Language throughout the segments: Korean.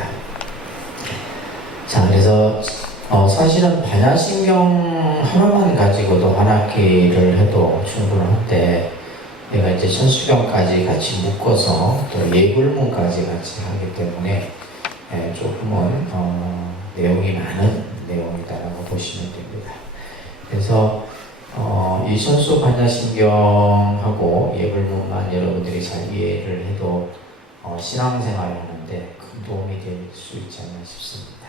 됩니다. 자, 그래서 사실은 반야신경 하나만 가지고도 한 학기를 해도 충분한데, 내가 이제 천수경까지 같이 묶어서 또 예불문까지 같이 하기 때문에 조금은 내용이 많은 내용이다라고 보시면 됩니다. 그래서 이 천수 반야신경하고 예불문만 여러분들이 잘 이해를 해도 신앙생활을 하는데 큰 도움이 될 수 있지 않나 싶습니다.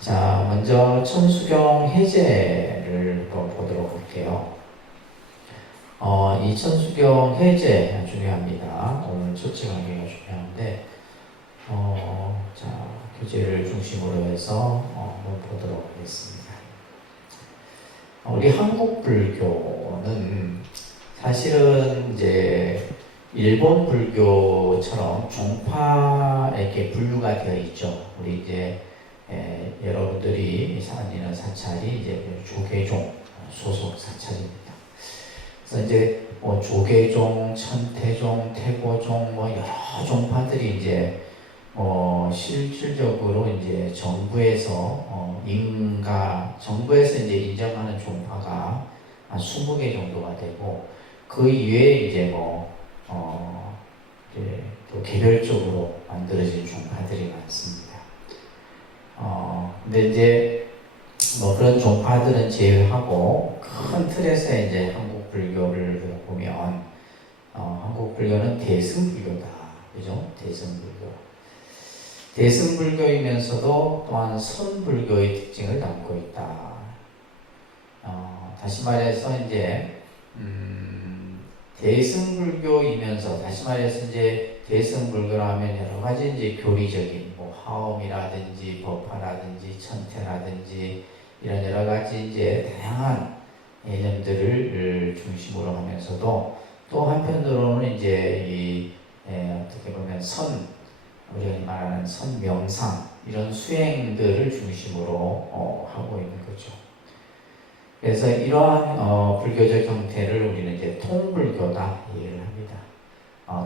자, 먼저 천수경 해제를 한번 보도록 할게요. 이 천수경 해제 중요합니다. 오늘 첫째 강의가 중요한데, 자, 교재를 중심으로 해서 한번 보도록 하겠습니다. 우리 한국 불교는 사실은 이제 일본 불교처럼 종파에게 분류가 되어 있죠. 우리 이제 여러분들이 다니는 사찰이 이제 조계종 소속 사찰입니다. 그래서 이제 조계종, 천태종, 태고종 여러 종파들이 이제 실질적으로 이제 정부에서 정부에서 이제 인정하는 종파가 한 20개 정도가 되고, 그 이외에 이제 이제 또 개별적으로 만들어진 종파들이 많습니다. 근데 이제 그런 종파들은 제외하고 큰 틀에서 이제 한국 불교를 보면 한국 불교는 대승불교다, 그죠? 대승불교이면서도 또한 선불교의 특징을 담고 있다. 다시 말해서 이제 대승불교이면서, 다시 말해서 이제 대승불교라면 여러 가지 이제 교리적인 화엄이라든지 법화라든지 천태라든지 이런 여러 가지 이제 다양한 개념들을 중심으로 하면서도 또 한편으로는 이제 어떻게 보면 우리가 말하는 선명상 이런 수행들을 중심으로 하고 있는 거죠. 그래서 이러한 불교적 형태를 우리는 이제 통불교다 이해를 합니다.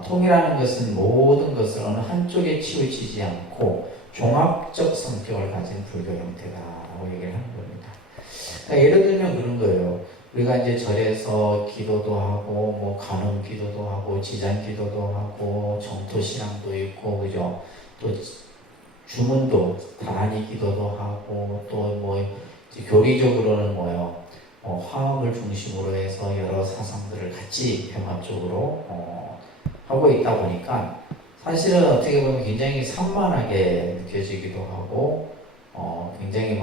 통이라는 것은 모든 것을 어느 한쪽에 치우치지 않고 종합적 성격을 가진 불교 형태다라고 얘기를 하는 겁니다. 그러니까 예를 들면 그런 거예요. 우리가 이제 절에서 기도도 하고, 간음 기도도 하고, 지장 기도도 하고, 정토 신앙도 있고, 그죠? 또 주문도 다란이 기도도 하고, 또 교리적으로는 화엄을 중심으로 해서 여러 사상들을 같이 병합적으로 하고 있다 보니까 사실은 어떻게 보면 굉장히 산만하게 느껴지기도 하고, 굉장히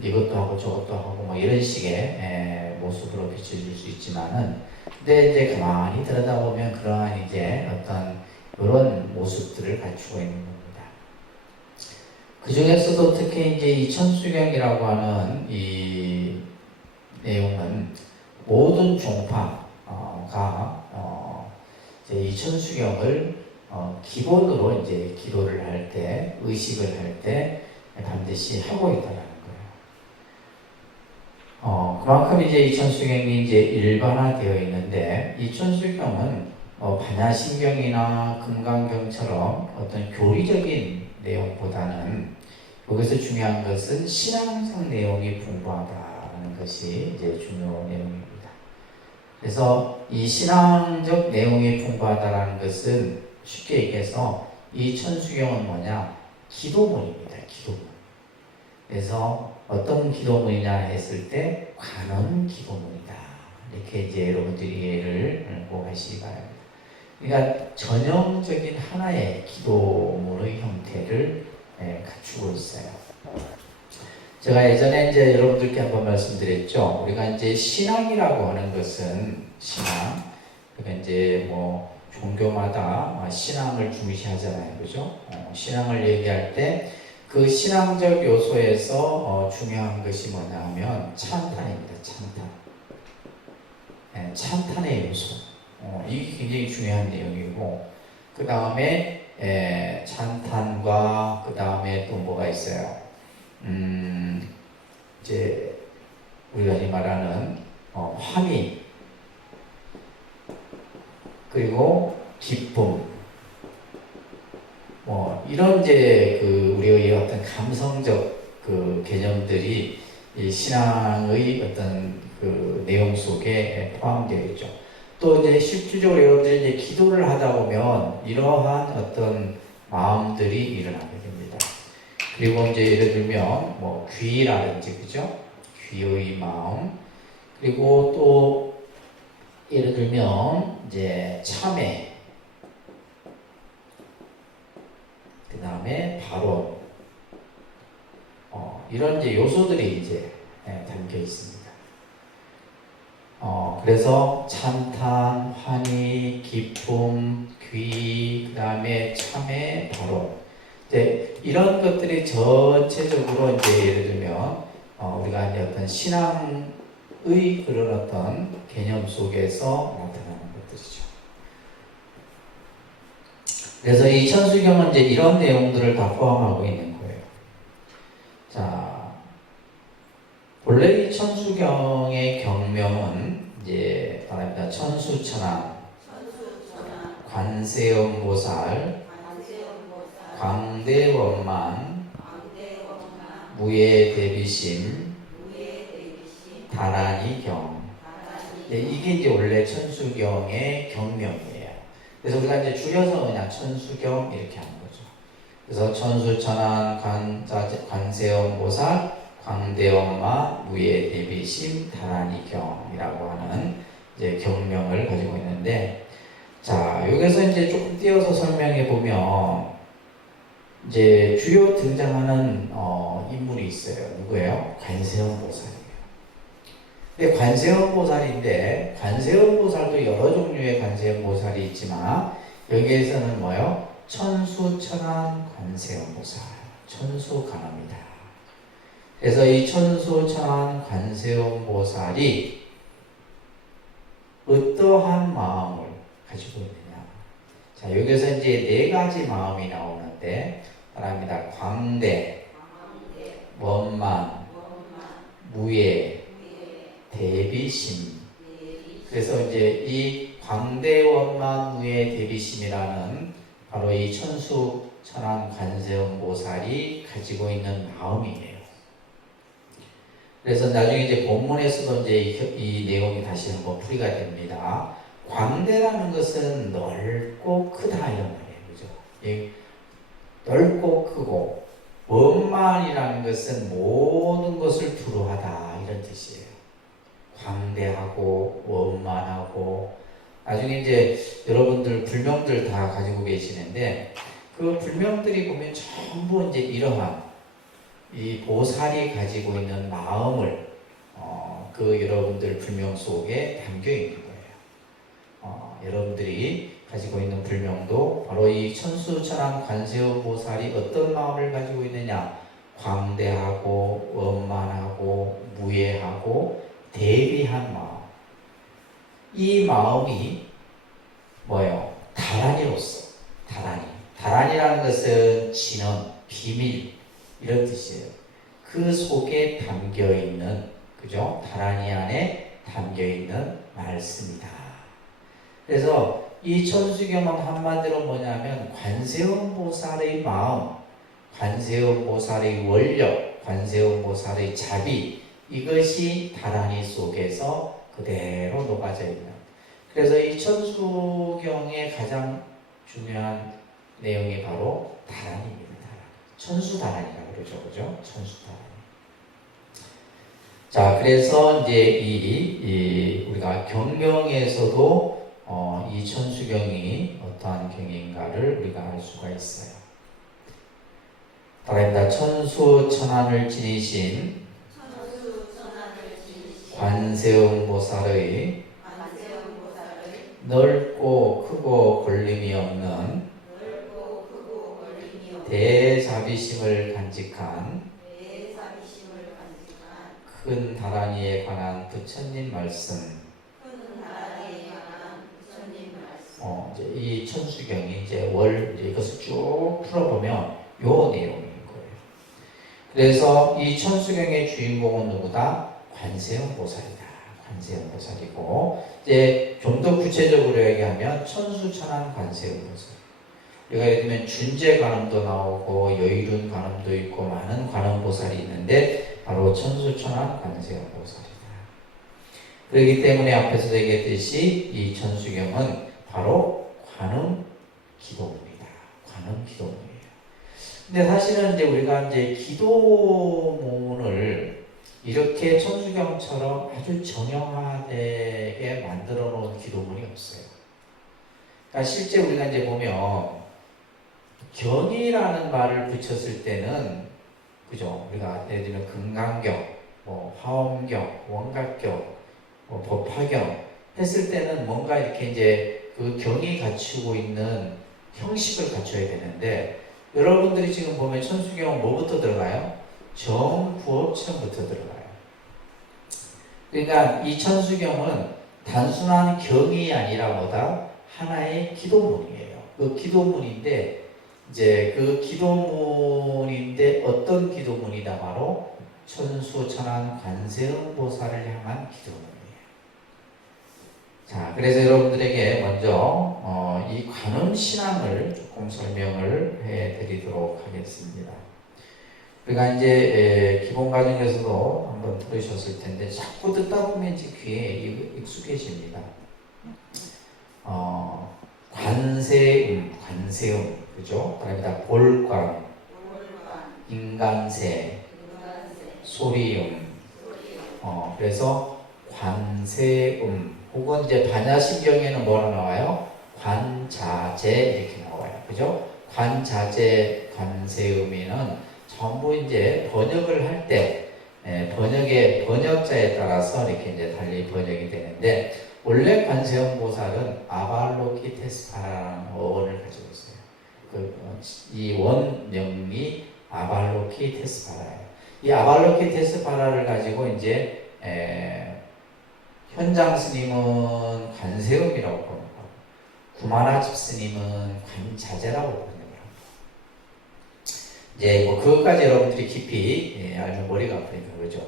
이것도 하고 저것도 하고 이런 식의 모습으로 비춰질 수 있지만은, 근데 이제 가만히 들여다보면 그러한 이제 어떤 이런 모습들을 갖추고 있는 겁니다. 그 중에서도 특히 이제 이 천수경이라고 하는 이 내용은 모든 종파가 이제 이 천수경을 기본으로 이제 기도를 할 때, 의식을 할 때 반드시 하고 있다라는 거예요. 그만큼 이제 이 천수경이 이제 일반화되어 있는데, 이 천수경은 반야신경이나 금강경처럼 어떤 교리적인 내용보다는 여기서 중요한 것은 신앙적 내용이 풍부하다는 것이 이제 중요 내용입니다. 그래서 이 신앙적 내용이 풍부하다는 것은 쉽게 얘기해서 이 천수경은 뭐냐? 기도문입니다. 기도문. 그래서 어떤 기도문이냐 했을 때 관음 기도문이다. 이렇게 이제 여러분들이 이해를 꼭 하시기 바랍니다. 그러니까 전형적인 하나의 기도문의 형태를 갖추고 있어요. 제가 예전에 이제 여러분들께 한번 말씀드렸죠. 우리가 이제 신앙이라고 하는 것은 그러니까 이제 종교마다 신앙을 중시하잖아요, 그죠? 신앙을 얘기할 때 그 신앙적 요소에서 중요한 것이 뭐냐 하면 찬탄입니다. 찬탄의 요소. 이게 굉장히 중요한 내용이고, 그 다음에 찬탄과 그 다음에 또 뭐가 있어요? 이제 우리가 말하는 화미, 그리고 기쁨, 이런 이제 그 우리의 어떤 감성적 그 개념들이 이 신앙의 어떤 그 내용 속에 포함되어 있죠. 또 이제 실질적으로 여러분들이 이제 기도를 하다 보면 이러한 어떤 마음들이 일어나게 됩니다. 그리고 이제 예를 들면 뭐 귀라든지 그죠? 귀의 마음. 그리고 또 예를 들면 이제 참회. 그 다음에 발언. 이런 이제 요소들이 이제 담겨 있습니다. 그래서 찬탄, 환희, 기쁨, 귀, 그 다음에 참회, 발언. 이런 것들이 전체적으로 이제 예를 들면 우리가 이제 어떤 신앙의 그런 어떤 개념 속에서 나타나는 것들이죠. 그래서 이 천수경은 이제 이런 내용들을 다 포함하고 있는 거예요. 자, 본래 이 천수경의 경명은 이제 말합니다. 천수천왕, 관세음보살, 광대원만, 무예대비심, 다란이경. 이게 이제 원래 천수경의 경명이에요. 그래서 우리가 이제 줄여서 그냥 천수경 이렇게 하는 거죠. 그래서 천수천왕, 관세음보살, 광대엄마, 무예대비심, 다란이경이라고 하는 이제 경명을 가지고 있는데, 자 여기서 이제 조금 띄어서 설명해 보면 이제 주요 등장하는 인물이 있어요. 누구예요? 관세음보살이에요. 근데 관세음보살인데 관세음보살도 여러 종류의 관세음보살이 있지만 여기에서는 뭐요? 천수천왕 관세음보살, 천수관합니다. 그래서 이 천수천왕 관세음보살이 어떠한 마음을 가지고 있느냐. 자, 여기서 이제 네 가지 마음이 나오는데, 말합니다. 광대, 원만, 무예, 대비심. 그래서 이제 이 광대, 원만, 무예, 대비심이라는 바로 이 천수천왕 관세음보살이 가지고 있는 마음이에요. 그래서 나중에 이제 본문에서도 이제 이 내용이 다시 한번 풀이가 됩니다. 광대라는 것은 넓고 크다 이런 말이에요. 그죠? 넓고 크고, 원만이라는 것은 모든 것을 두루하다 이런 뜻이에요. 광대하고 원만하고. 나중에 이제 여러분들 불명들 다 가지고 계시는데 그 불명들이 보면 전부 이제 이러한 이 보살이 가지고 있는 마음을 그 여러분들 불명 속에 담겨 있는 거예요. 여러분들이 가지고 있는 불명도 바로 이 천수천왕 관세음보살이 어떤 마음을 가지고 있느냐? 광대하고 원만하고 무예하고 대비한 마음. 이 마음이 뭐예요? 다란이로서. 다란이라는 것은 진언, 비밀 이런 뜻이에요. 그 속에 담겨 있는, 그죠? 다란이 안에 담겨 있는 말씀이다. 그래서 이 천수경은 한마디로 뭐냐면 관세음보살의 마음, 관세음보살의 원력, 관세음보살의 자비, 이것이 다란이 속에서 그대로 녹아져 있는. 그래서 이 천수경의 가장 중요한 내용이 바로 다란이입니다. 천수다란이라고 그러죠, 그죠? 천수다란이. 자, 그래서 이제 우리가 경명에서도 이 천수경이 어떠한 경인가를 우리가 알 수가 있어요. 따라합니다. 천수천안을 지니신 관세음보살의 넓고 크고 걸림이 없는 대자비심을 간직한 큰 다란이에 관한 부처님 말씀. 이제 이 천수경이 이제 이것을 쭉 풀어보면 요 내용인 거예요. 그래서 이 천수경의 주인공은 누구다? 관세음보살이다. 관세음보살이고, 이제 좀 더 구체적으로 얘기하면 천수천왕 관세음보살. 우리가 예를 들면 준재 관음도 나오고 여의륜 관음도 있고 많은 관음보살이 있는데 바로 천수천안 관세음보살이다. 그렇기 때문에 앞에서 얘기했듯이 이 천수경은 바로 관음 기도문이다. 관음 기도문이에요. 근데 사실은 이제 우리가 이제 기도문을 이렇게 천수경처럼 아주 정형화되게 만들어 놓은 기도문이 없어요. 그러니까 실제 우리가 이제 보면 경이라는 말을 붙였을 때는 그죠? 우리가 예를 들면 금강경, 뭐 화엄경, 원각경, 뭐 법화경 했을 때는 뭔가 이렇게 이제 그 경이 갖추고 있는 형식을 갖춰야 되는데 여러분들이 지금 보면 천수경은 뭐부터 들어가요? 정구업천부터 들어가요. 그러니까 이 천수경은 단순한 경이 아니라 뭐다? 하나의 기도문이에요. 그 기도문인데 이제 그 기도문인데 어떤 기도문이다? 바로 천수천안 관세음보살을 향한 기도문이에요. 자, 그래서 여러분들에게 먼저 이 관음신앙을 조금 설명을 해드리도록 하겠습니다. 우리가 이제 기본 과정에서도 한번 들으셨을 텐데 자꾸 듣다 보면 이제 귀에 익숙해집니다. 관세음, 그죠? 그다음에 볼관, 인간세, 소리음. 그래서 관세음 혹은 이제 반야심경에는 뭐라 나와요? 관자재 이렇게 나와요. 그죠? 관자재, 관세음에는 전부 이제 번역을 할 때 번역의 번역자에 따라서 이렇게 이제 달리 번역이 되는데 원래 관세음 보살은 아발로키테스파라는 어원을 가지고 있어요. 이 원명이 아발로키테스파라예요. 이 아발로키테스파라를 가지고 이제 현장 스님은 관세음이라고 부르는 거고 구마나 집스님은 관자재라고 부르는 거예요. 이제 뭐 그것까지 여러분들이 깊이 알면 머리가 아프니까 그러죠.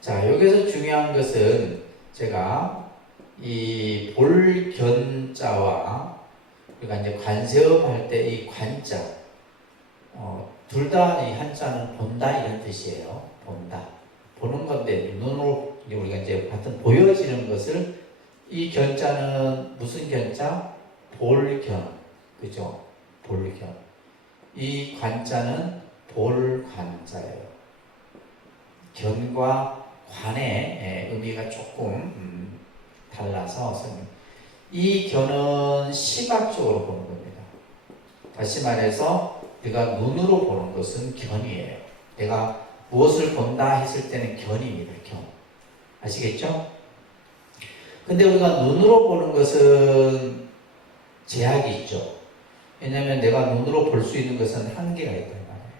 자, 여기서 중요한 것은 제가 이 볼견자와 우리가 이제 관세음 할 때 이 관자 둘 다 이 한자는 본다 이런 뜻이에요. 본다. 보는 건데 눈으로 우리가 이제 하여튼 보여지는 것을 이 견자는 무슨 견자? 볼견. 그죠? 볼견. 이 관자는 볼관자예요. 견과 관의 의미가 조금 달라서 이 견은 시각적으로 보는 겁니다. 다시 말해서 내가 눈으로 보는 것은 견이에요. 내가 무엇을 본다 했을 때는 견입니다. 견. 아시겠죠? 근데 우리가 눈으로 보는 것은 제약이 있죠. 왜냐하면 내가 눈으로 볼 수 있는 것은 한계가 있단 말이에요.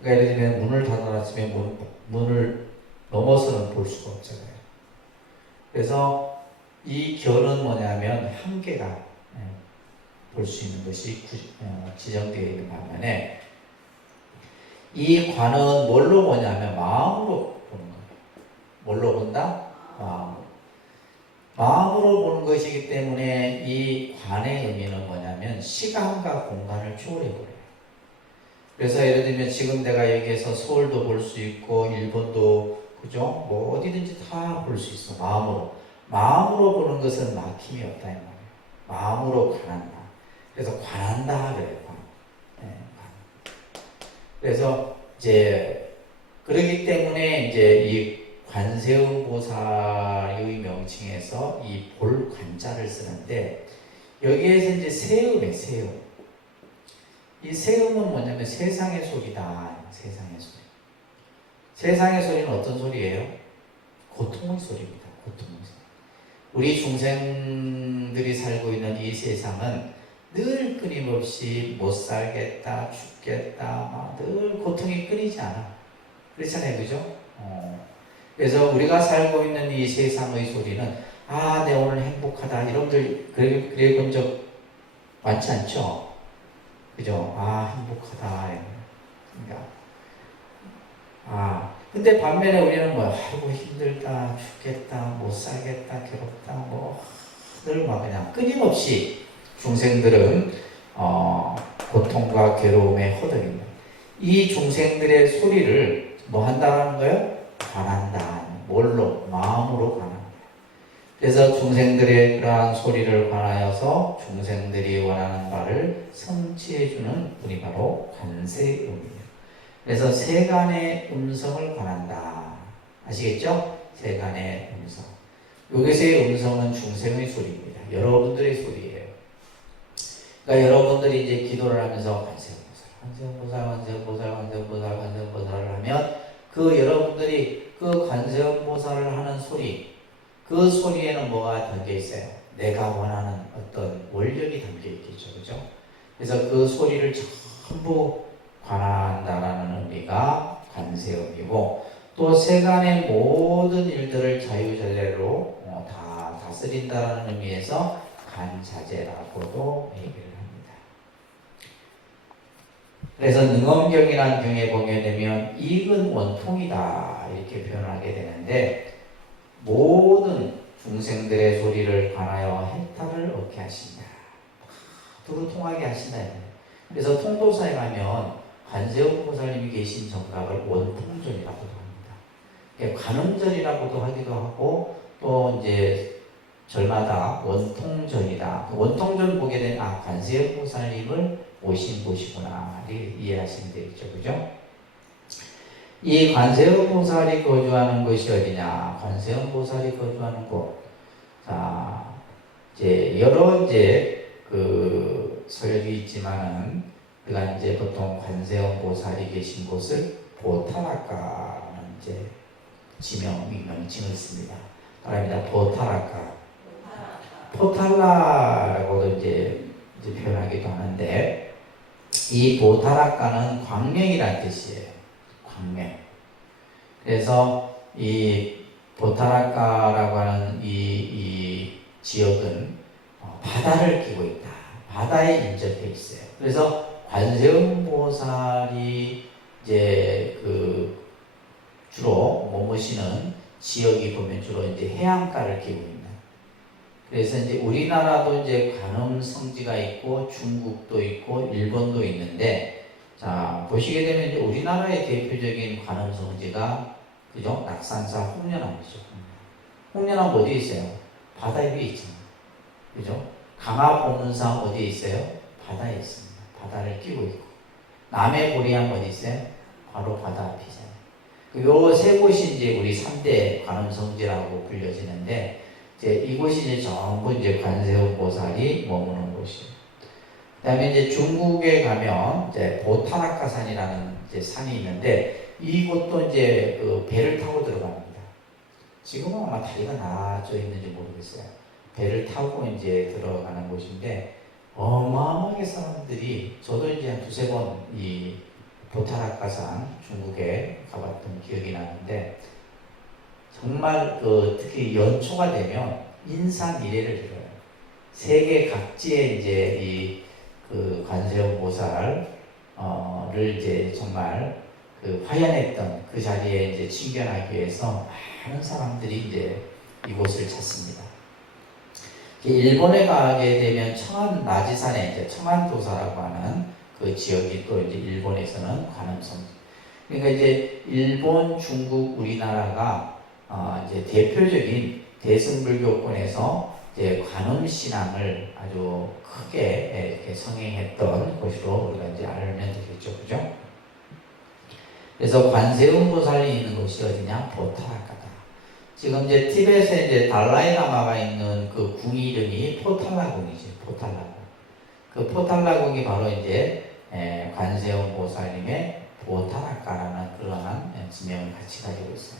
그러니까 예를 들면 문을 닫아놨으면 문을 넘어서는 볼 수가 없잖아요. 그래서 이 견은 뭐냐면 한계가 볼 수 있는 것이 지정되어 있는 반면에 이 관은 뭘로 보냐면 마음으로 보는 거예요. 뭘로 본다? 마음으로 보는 것이기 때문에 이 관의 의미는 뭐냐면 시간과 공간을 초월해버려요. 그래서 예를 들면 지금 내가 여기에서 서울도 볼 수 있고 일본도 그죠? 뭐 어디든지 다 볼 수 있어. 마음으로 보는 것은 막힘이 없다 이 말이에요. 마음으로 관한다. 그래서 관한다 그래요. 그래서 이제 그러기 때문에 이제 이 관세음 보살의 명칭에서 이 볼관자를 쓰는데 여기에서 이제 세음이에요. 세음. 이 세음은 뭐냐면 세상의 소리다. 세상의 소리. 세상의 소리는 어떤 소리예요? 고통의 소리입니다. 고통의 소리. 우리 중생들이 살고 있는 이 세상은 늘 끊임없이 못 살겠다, 죽겠다, 늘 고통이 끊이지 않아. 그렇잖아요, 그죠? 그래서 우리가 살고 있는 이 세상의 소리는 내 오늘 행복하다. 여러분들 그래 본 적 많지 않죠? 그죠? 행복하다. 그러니까 근데 반면에 우리는 아이고 힘들다, 죽겠다, 못 살겠다, 괴롭다, 늘 그냥 끊임없이 중생들은 고통과 괴로움의 허덕입니다. 이 중생들의 소리를 뭐 한다는 거예요? 관한다. 뭘로? 마음으로 관한다. 그래서 중생들의 그러한 소리를 관하여서 중생들이 원하는 바를 성취해주는 분이 바로 관세음이에요. 그래서 세간의 음성을 관한다. 아시겠죠? 세간의 음성. 여기서의 음성은 중생의 소리입니다. 여러분들의 소리예요. 그러니까 여러분들이 이제 기도를 하면서 관세음보살 하면 그 여러분들이 그 관세음보살을 하는 소리, 그 소리에는 뭐가 담겨 있어요? 내가 원하는 어떤 원력이 담겨 있겠죠, 그죠? 그래서 그 소리를 전부 관한다라는 의미가 관세음이고, 또 세간의 모든 일들을 자유자재로 다 다스린다는 의미에서 관자재라고도 얘기를 합니다. 그래서 능엄경이라는 경에 보게 되면 이익은 원통이다 이렇게 표현하게 되는데, 모든 중생들의 소리를 관하여 해탈을 얻게 하신다. 두루 통하게 하신다. 그래서 통도사에 가면 관세음 보살님이 계신 정각을 원통전이라고도 합니다. 관음전이라고도 하기도 하고, 또 이제 절마다 원통전이다. 원통전 보게 되면 관세음 보살님을 오신 곳이구나 이해하시면 되겠죠, 그죠? 이 관세음 보살이 거주하는 곳이 어디냐? 관세음 보살이 거주하는 곳. 자, 이제 여러 그 설이 있지만은 우리가 이제 보통 관세음 보살이 계신 곳을 보타라카라는 이제 명칭을 씁니다. 바랍니다. 보타라카. 포탈라라고도 이제 표현하기도 하는데, 이 보타라카는 광명이라는 뜻이에요. 광명. 그래서 이 보타라카라고 하는 이 지역은 바다를 끼고 있다. 바다에 인접해 있어요. 그래서 관세음 보살이 이제 그 주로 머무시는 지역이 보면 주로 이제 해안가를 끼고 있는. 그래서 이제 우리나라도 이제 관음 성지가 있고 중국도 있고 일본도 있는데, 자 보시게 되면 이제 우리나라의 대표적인 관음 성지가 그죠? 낙산사 홍련암이죠. 홍련암 어디에 있어요? 바다 위에 있잖아요. 그죠? 강화보문사 어디에 있어요? 바다에 있습니다. 바다를 끼고 있고. 남해 보리암 어디 있어요? 바로 바다 앞이잖아요. 요 세 곳이 이제 우리 3대 관음 성지라고 불려지는데, 이제 이곳이 이제 전부 이제 관세음 보살이 머무는 곳이에요. 그 다음에 이제 중국에 가면 이제 보타라카산이라는 이제 산이 있는데, 이곳도 이제 그 배를 타고 들어갑니다. 지금은 아마 다리가 나아져 있는지 모르겠어요. 배를 타고 이제 들어가는 곳인데, 어마어마하게 사람들이, 저도 이제 한 두세 번 이 보타라카산 중국에 가봤던 기억이 나는데, 정말 그 특히 연초가 되면 인산이례를 이뤄요. 세계 각지에 이제 이 그 관세음 보살을 이제 정말 그 화연했던 그 자리에 이제 친견하기 위해서 많은 사람들이 이제 이곳을 찾습니다. 일본에 가게 되면 청안 나지산에 이제 청안도사라고 하는 그 지역이 또 이제 일본에서는 관음성. 그러니까 이제 일본, 중국, 우리나라가 이제 대표적인 대승불교권에서 이제 관음 신앙을 아주 크게 이렇게 성행했던 곳으로 우리가 이제 알면 되겠죠, 그죠? 그래서 관세음 보살이 있는 곳이 어디냐? 보타라카다. 지금 이제 티벳에 이제 달라이라마가 있는 그 궁 이름이 포탈라궁이지, 포탈라궁. 그 포탈라궁이 바로 이제 관세음 보살님의 보타라카라는 그러한 지명을 같이 가지고 있어요.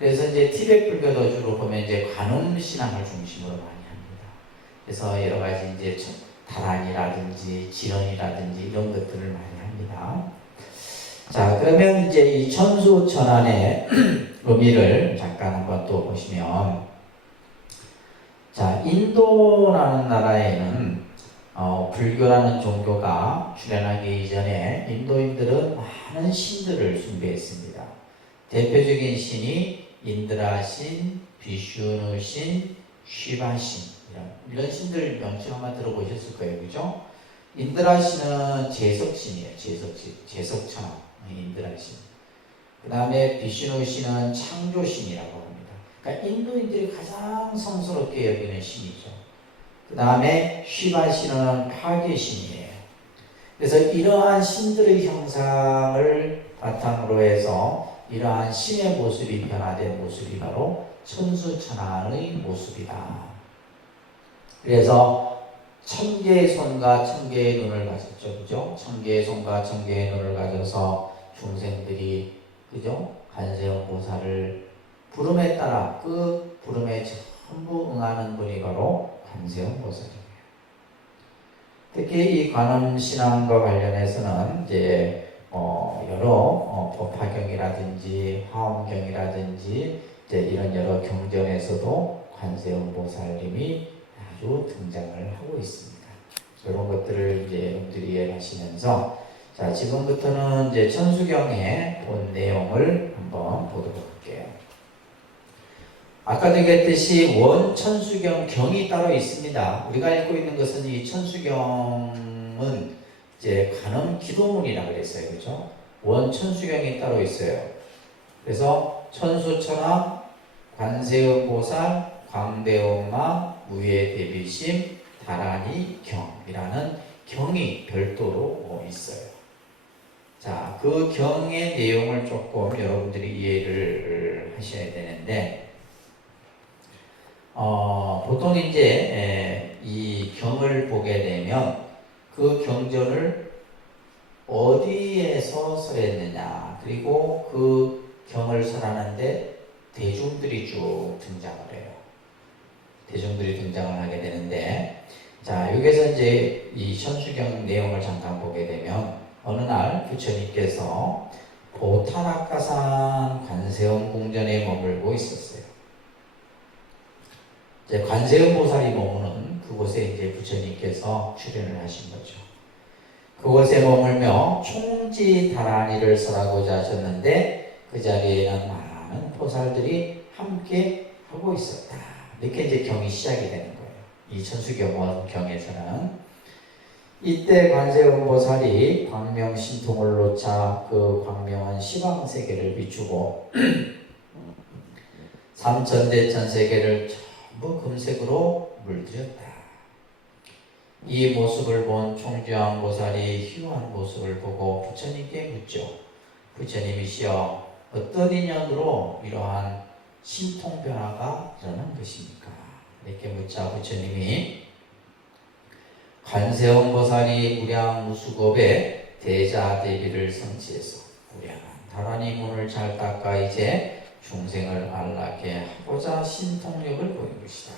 그래서 이제 티벳 불교도 주로 보면 이제 관음 신앙을 중심으로 많이 합니다. 그래서 여러 가지 이제 다란이라든지 지런이라든지 이런 것들을 많이 합니다. 자, 그러면 이제 이 천수천안의 의미를 잠깐 한번 또 보시면, 자, 인도라는 나라에는 불교라는 종교가 출현하기 이전에 인도인들은 많은 신들을 숭배했습니다. 대표적인 신이 인드라신, 비슈누신, 쉬바신 이런 신들 명칭 아마 들어보셨을 거예요, 그죠? 인드라신은 제석신이에요. 제석천왕 인드라신. 그 다음에 비슈누신은 창조신이라고 합니다. 그러니까 인도인들이 가장 성스럽게 여기는 신이죠. 그 다음에 쉬바신은 파괴신이에요. 그래서 이러한 신들의 형상을 바탕으로 해서 이러한 신의 모습이 변화된 모습이 바로 천수천왕의 모습이다. 그래서 1000개의 손과 1000개의 눈을 가졌죠. 그죠? 1000개의 손과 1000개의 눈을 가져서 중생들이 그죠? 관세음 보살을 부름에 따라 그 부름에 전부 응하는 분이 바로 관세음 보살이에요. 특히 이 관음신앙과 관련해서는 이제 여러 법화경이라든지 화엄경이라든지 이제 이런 여러 경전에서도 관세음 보살님이 아주 등장을 하고 있습니다. 이런 것들을 이제 여러분들이 이해하시면서 자, 지금부터는 이제 천수경의 본 내용을 한번 보도록 할게요. 아까도 얘기했듯이 원천수경 경이 따로 있습니다. 우리가 읽고 있는 것은 이 천수경은 이제 관음 기도문이라 그랬어요. 그죠? 원천수경이 따로 있어요. 그래서 천수천왕, 관세음 보살, 광대엄마, 무예대비심, 다라니 경이라는 경이 별도로 있어요. 자, 그 경의 내용을 조금 여러분들이 이해를 하셔야 되는데, 보통 이제 이 경을 보게 되면 그 경전을 어디에서 설했느냐, 그리고 그 경을 설하는데 대중들이 쭉 등장을 해요. 대중들이 등장을 하게 되는데, 자, 여기서 이제 이 천수경 내용을 잠깐 보게 되면 어느 날 부처님께서 보타락가산 관세음 궁전에 머물고 있었어요. 이제 관세음 보살이 머무는 그곳에 이제 부처님께서 출연을 하신 거죠. 그곳에 머물며 총지 다라니를 설하고자 하셨는데 그 자리에는 많은 보살들이 함께 하고 있었다. 이렇게 이제 경이 시작이 되는 거예요. 이 천수경 경에서는 이때 관세음 보살이 광명 신통을 놓자 그 광명한 시방세계를 비추고 삼천대천 세계를 전부 금색으로 물들였다. 이 모습을 본 총주왕 보살이 희화한 모습을 보고 부처님께 묻죠. 부처님이시여, 어떤 인연으로 이러한 신통 변화가 일어난 것입니까? 이렇게 묻자 부처님이 관세음 보살이 무량 무수겁에 대자 대비를 성취해서 무량한 다라니 문을 잘 닦아 이제 중생을 안락해 하고자 신통력을 보인 것이다.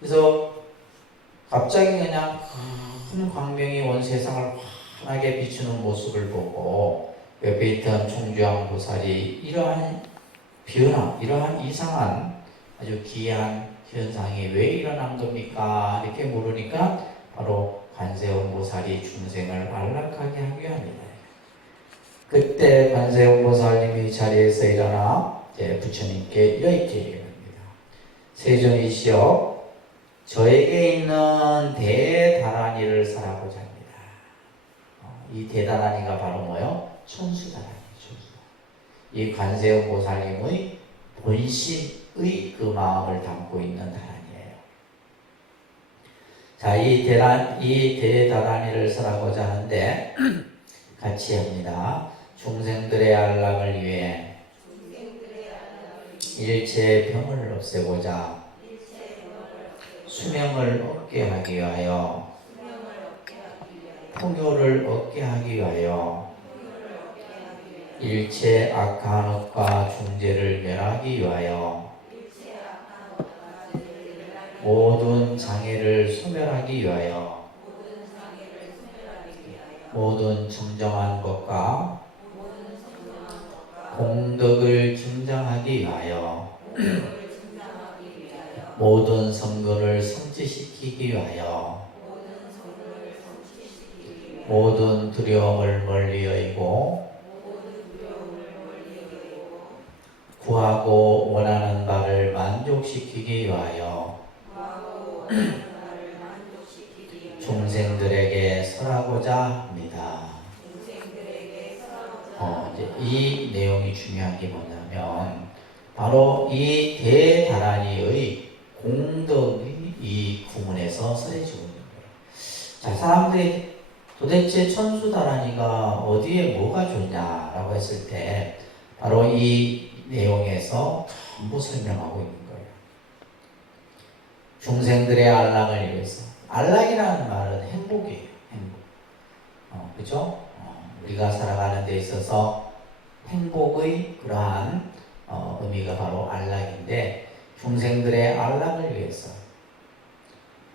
그래서 갑자기 그냥 큰 광명이 온 세상을 환하게 비추는 모습을 보고 옆에 있던 총주왕 보살이 이러한 변화, 이러한 이상한 아주 기이한 현상이 왜 일어난 겁니까? 이렇게 물으니까 바로 관세음 보살이 중생을 안락하게 하기 위함이다. 그때 관세음 보살님이 자리에서 일어나 부처님께 이렇게 얘기합니다. 세존이시여, 저에게 있는 대다라니를 설하고자 합니다. 이 대다라니가 바로 뭐요? 천수다라니. 이 관세음 보살님의 본심의 그 마음을 담고 있는 다라니예요. 자, 이 대다라니를 설하고자 하는데 같이 합니다. 중생들의 안락을 위해 일체 병을 없애고자 수명을 얻게 하기 위하여 풍요를 얻게 하기 위하여 일체 악한 업과 중재를 멸하기 위하여 모든 장애를 소멸하기 위하여 모든 정정한 것과 공덕을 증장하기 위하여 모든 성근을 성취시키기 위하여 모든 두려움을 멀리 여의고 구하고 원하는 바를 만족시키기 위하여 중생들에게 설하고자 합니다. 이제 이 내용이 중요한 게 뭐냐면 바로 이 대다란이의 공덕이 이 구문에서 설해지고 있는 거예요. 자, 사람들이 도대체 천수다란이가 어디에 뭐가 좋냐라고 했을 때 바로 이 내용에서 전부 설명하고 있는 거예요. 중생들의 안락을 위해서. 안락이라는 말은 행복이에요. 행복. 그죠? 우리가 살아가는 데 있어서 행복의 그러한 의미가 바로 안락인데 중생들의 안락을 위해서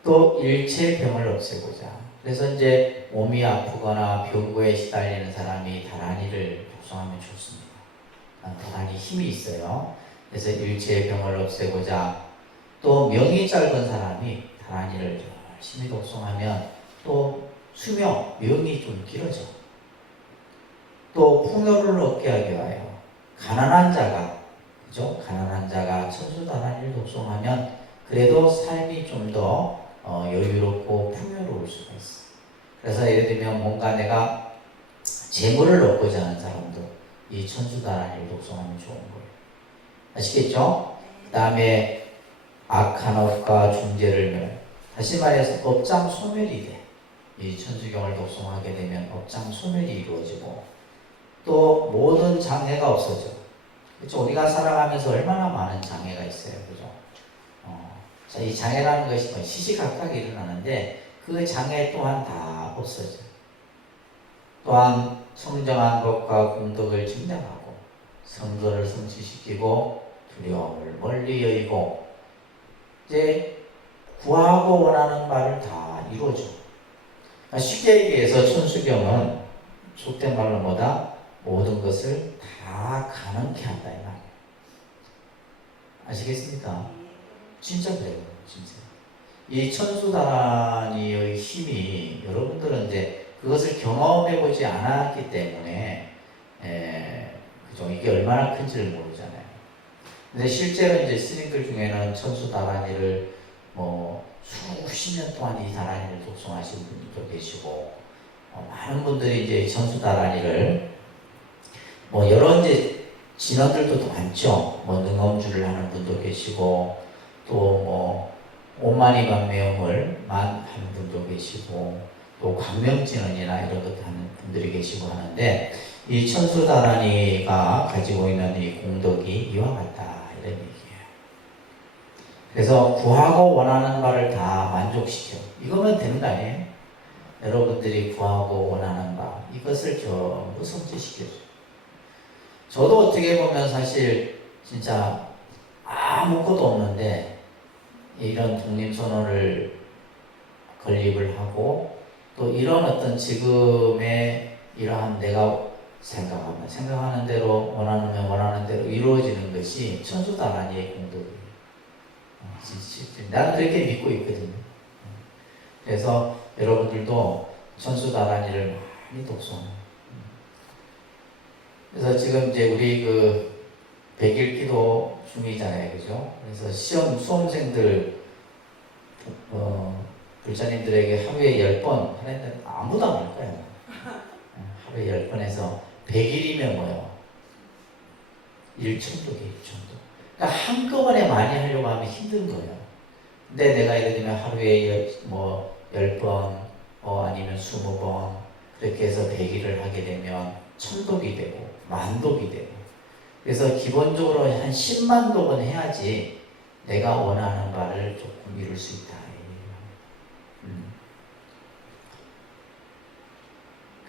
또 일체병을 없애고자. 그래서 이제 몸이 아프거나 병고에 시달리는 사람이 다란이를 독송하면 좋습니다. 다란이 힘이 있어요. 그래서 일체병을 없애고자 또 명이 짧은 사람이 다란이를 열심히 독송하면 또 수명, 명이 좀 길어져. 또 풍요를 얻게 하기 위하여 가난한 자가, 그죠? 가난한 자가 천수다란이를 독송하면 그래도 삶이 좀 더 여유롭고 풍요로울 수가 있어. 그래서 예를 들면 뭔가 내가 재물을 얻고자 하는 사람도 이 천수다란이를 독송하면 좋은 거예요. 아시겠죠? 그 다음에 악한 업과 중재를 멸. 다시 말해서 업장 소멸이 돼. 이 천수경을 독송하게 되면 업장 소멸이 이루어지고 또 모든 장애가 없어져. 그렇죠? 우리가 살아가면서 얼마나 많은 장애가 있어요. 그죠? 자, 이 장애라는 것이 시시각각 일어나는데 그 장애 또한 다 없어져. 또한 성정한 것과 공덕을 증량하고 성도를 성취시키고 두려움을 멀리 여의고 이제 구하고 원하는 바를 다 이루어줘. 그러니까 쉽게 얘기해서 천수경은 속된 말로 뭐다? 모든 것을 다 가능케 한다 이 말이에요. 아시겠습니까? 진짜 그래요. 진짜. 이 천수다란이의 힘이 여러분들은 이제 그것을 경험해보지 않았기 때문에 그죠? 이게 얼마나 큰지를 모르잖아요. 근데 실제로 이제 스님들 중에는 천수다란이를 뭐 수십 년 동안 이 다란이를 독송하신 분들도 계시고 많은 분들이 이제 천수다란이를 뭐 여러 이제 진원들도 많죠. 뭐 능엄주를 하는 분도 계시고 또 뭐 오만이 반매음을 하는 분도 계시고 또 광명진언이나 이런 것 하는 분들이 계시고 하는데 이 천수다란이가 가지고 있는 이 공덕이 이와 같다 이런 얘기예요. 그래서 구하고 원하는 바를 다 만족시켜. 이거면 되는 거 아니에요? 여러분들이 구하고 원하는 바 이것을 전부 성취시켜줘요. 저도 어떻게 보면 사실 진짜 아무것도 없는데 이런 독립선언을 건립을 하고 또 이런 어떤 지금의 이러한 내가 생각하는 대로 원하는 대로 이루어지는 것이 천수다란이의 공덕이에요. 나는 그렇게 믿고 있거든요. 그래서 여러분들도 천수다란이를 많이 독송해요. 그래서 지금 이제 우리 그 100일 기도 중이잖아요. 그죠? 그래서 수험생들, 불자님들에게 하루에 10번 하는데 아무도 안 할 거예요. 하루에 10번에서 100일이면 뭐요? 1천독이에요, 1천독. 그러니까 한꺼번에 많이 하려고 하면 힘든 거예요. 근데 내가 예를 들면 하루에 뭐 10번, 아니면 20번, 그렇게 해서 100일을 하게 되면 1000독이 되고, 만독이 되고. 그래서 기본적으로 한 10만 독은 해야지 내가 원하는 바를 조금 이룰 수 있다.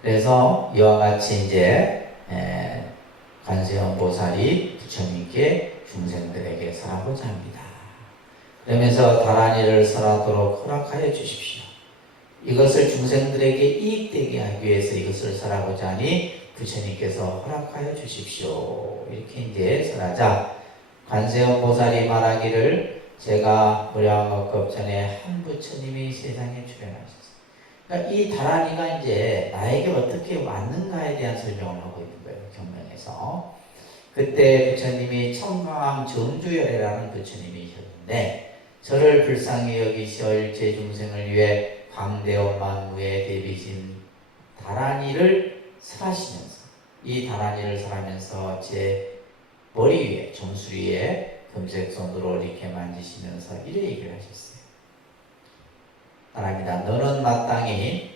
그래서 이와 같이 이제 관세음 보살이 부처님께 중생들에게 설하고자 합니다. 그러면서 다란이를 설하도록 허락하여 주십시오. 이것을 중생들에게 이익되게 하기 위해서 이것을 설하고자 하니 부처님께서 허락하여 주십시오. 이렇게 이제 설하자 관세음 보살이 말하기를 제가 무량억급 전에 한 부처님이 세상에 출현하셨습니다. 그러니까 이 다란이가 이제 나에게 어떻게 왔는가에 대한 설명을 하고 있는 거예요. 경명에서. 그때 부처님이 청강암 정주열이라는 부처님이셨는데 저를 불쌍히 여기시어 일체 중생을 위해 광대한 만무에 대비진 다란이를 설하시면서 이 다란이를 설하면서 제 머리 위에 정수리 위에 금색 손으로 이렇게 만지시면서 이래 얘기를 하셨어요. 따라합니다. 너는 마땅히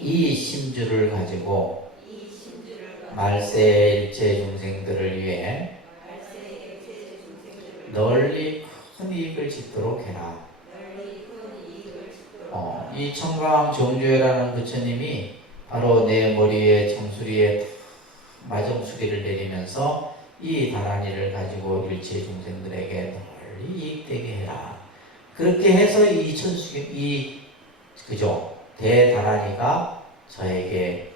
이 심주를 가지고 말세 일체 중생들을 위해 널리 큰 이익을 짓도록 해라. 이 청강 정주회라는 부처님이 바로 내 머리에 정수리에 마정수리를 내리면서 이 다란이를 가지고 일체 중생들에게 널리 이익되게 해라. 그렇게 해서 이 천수경 그죠? 대다란이가 저에게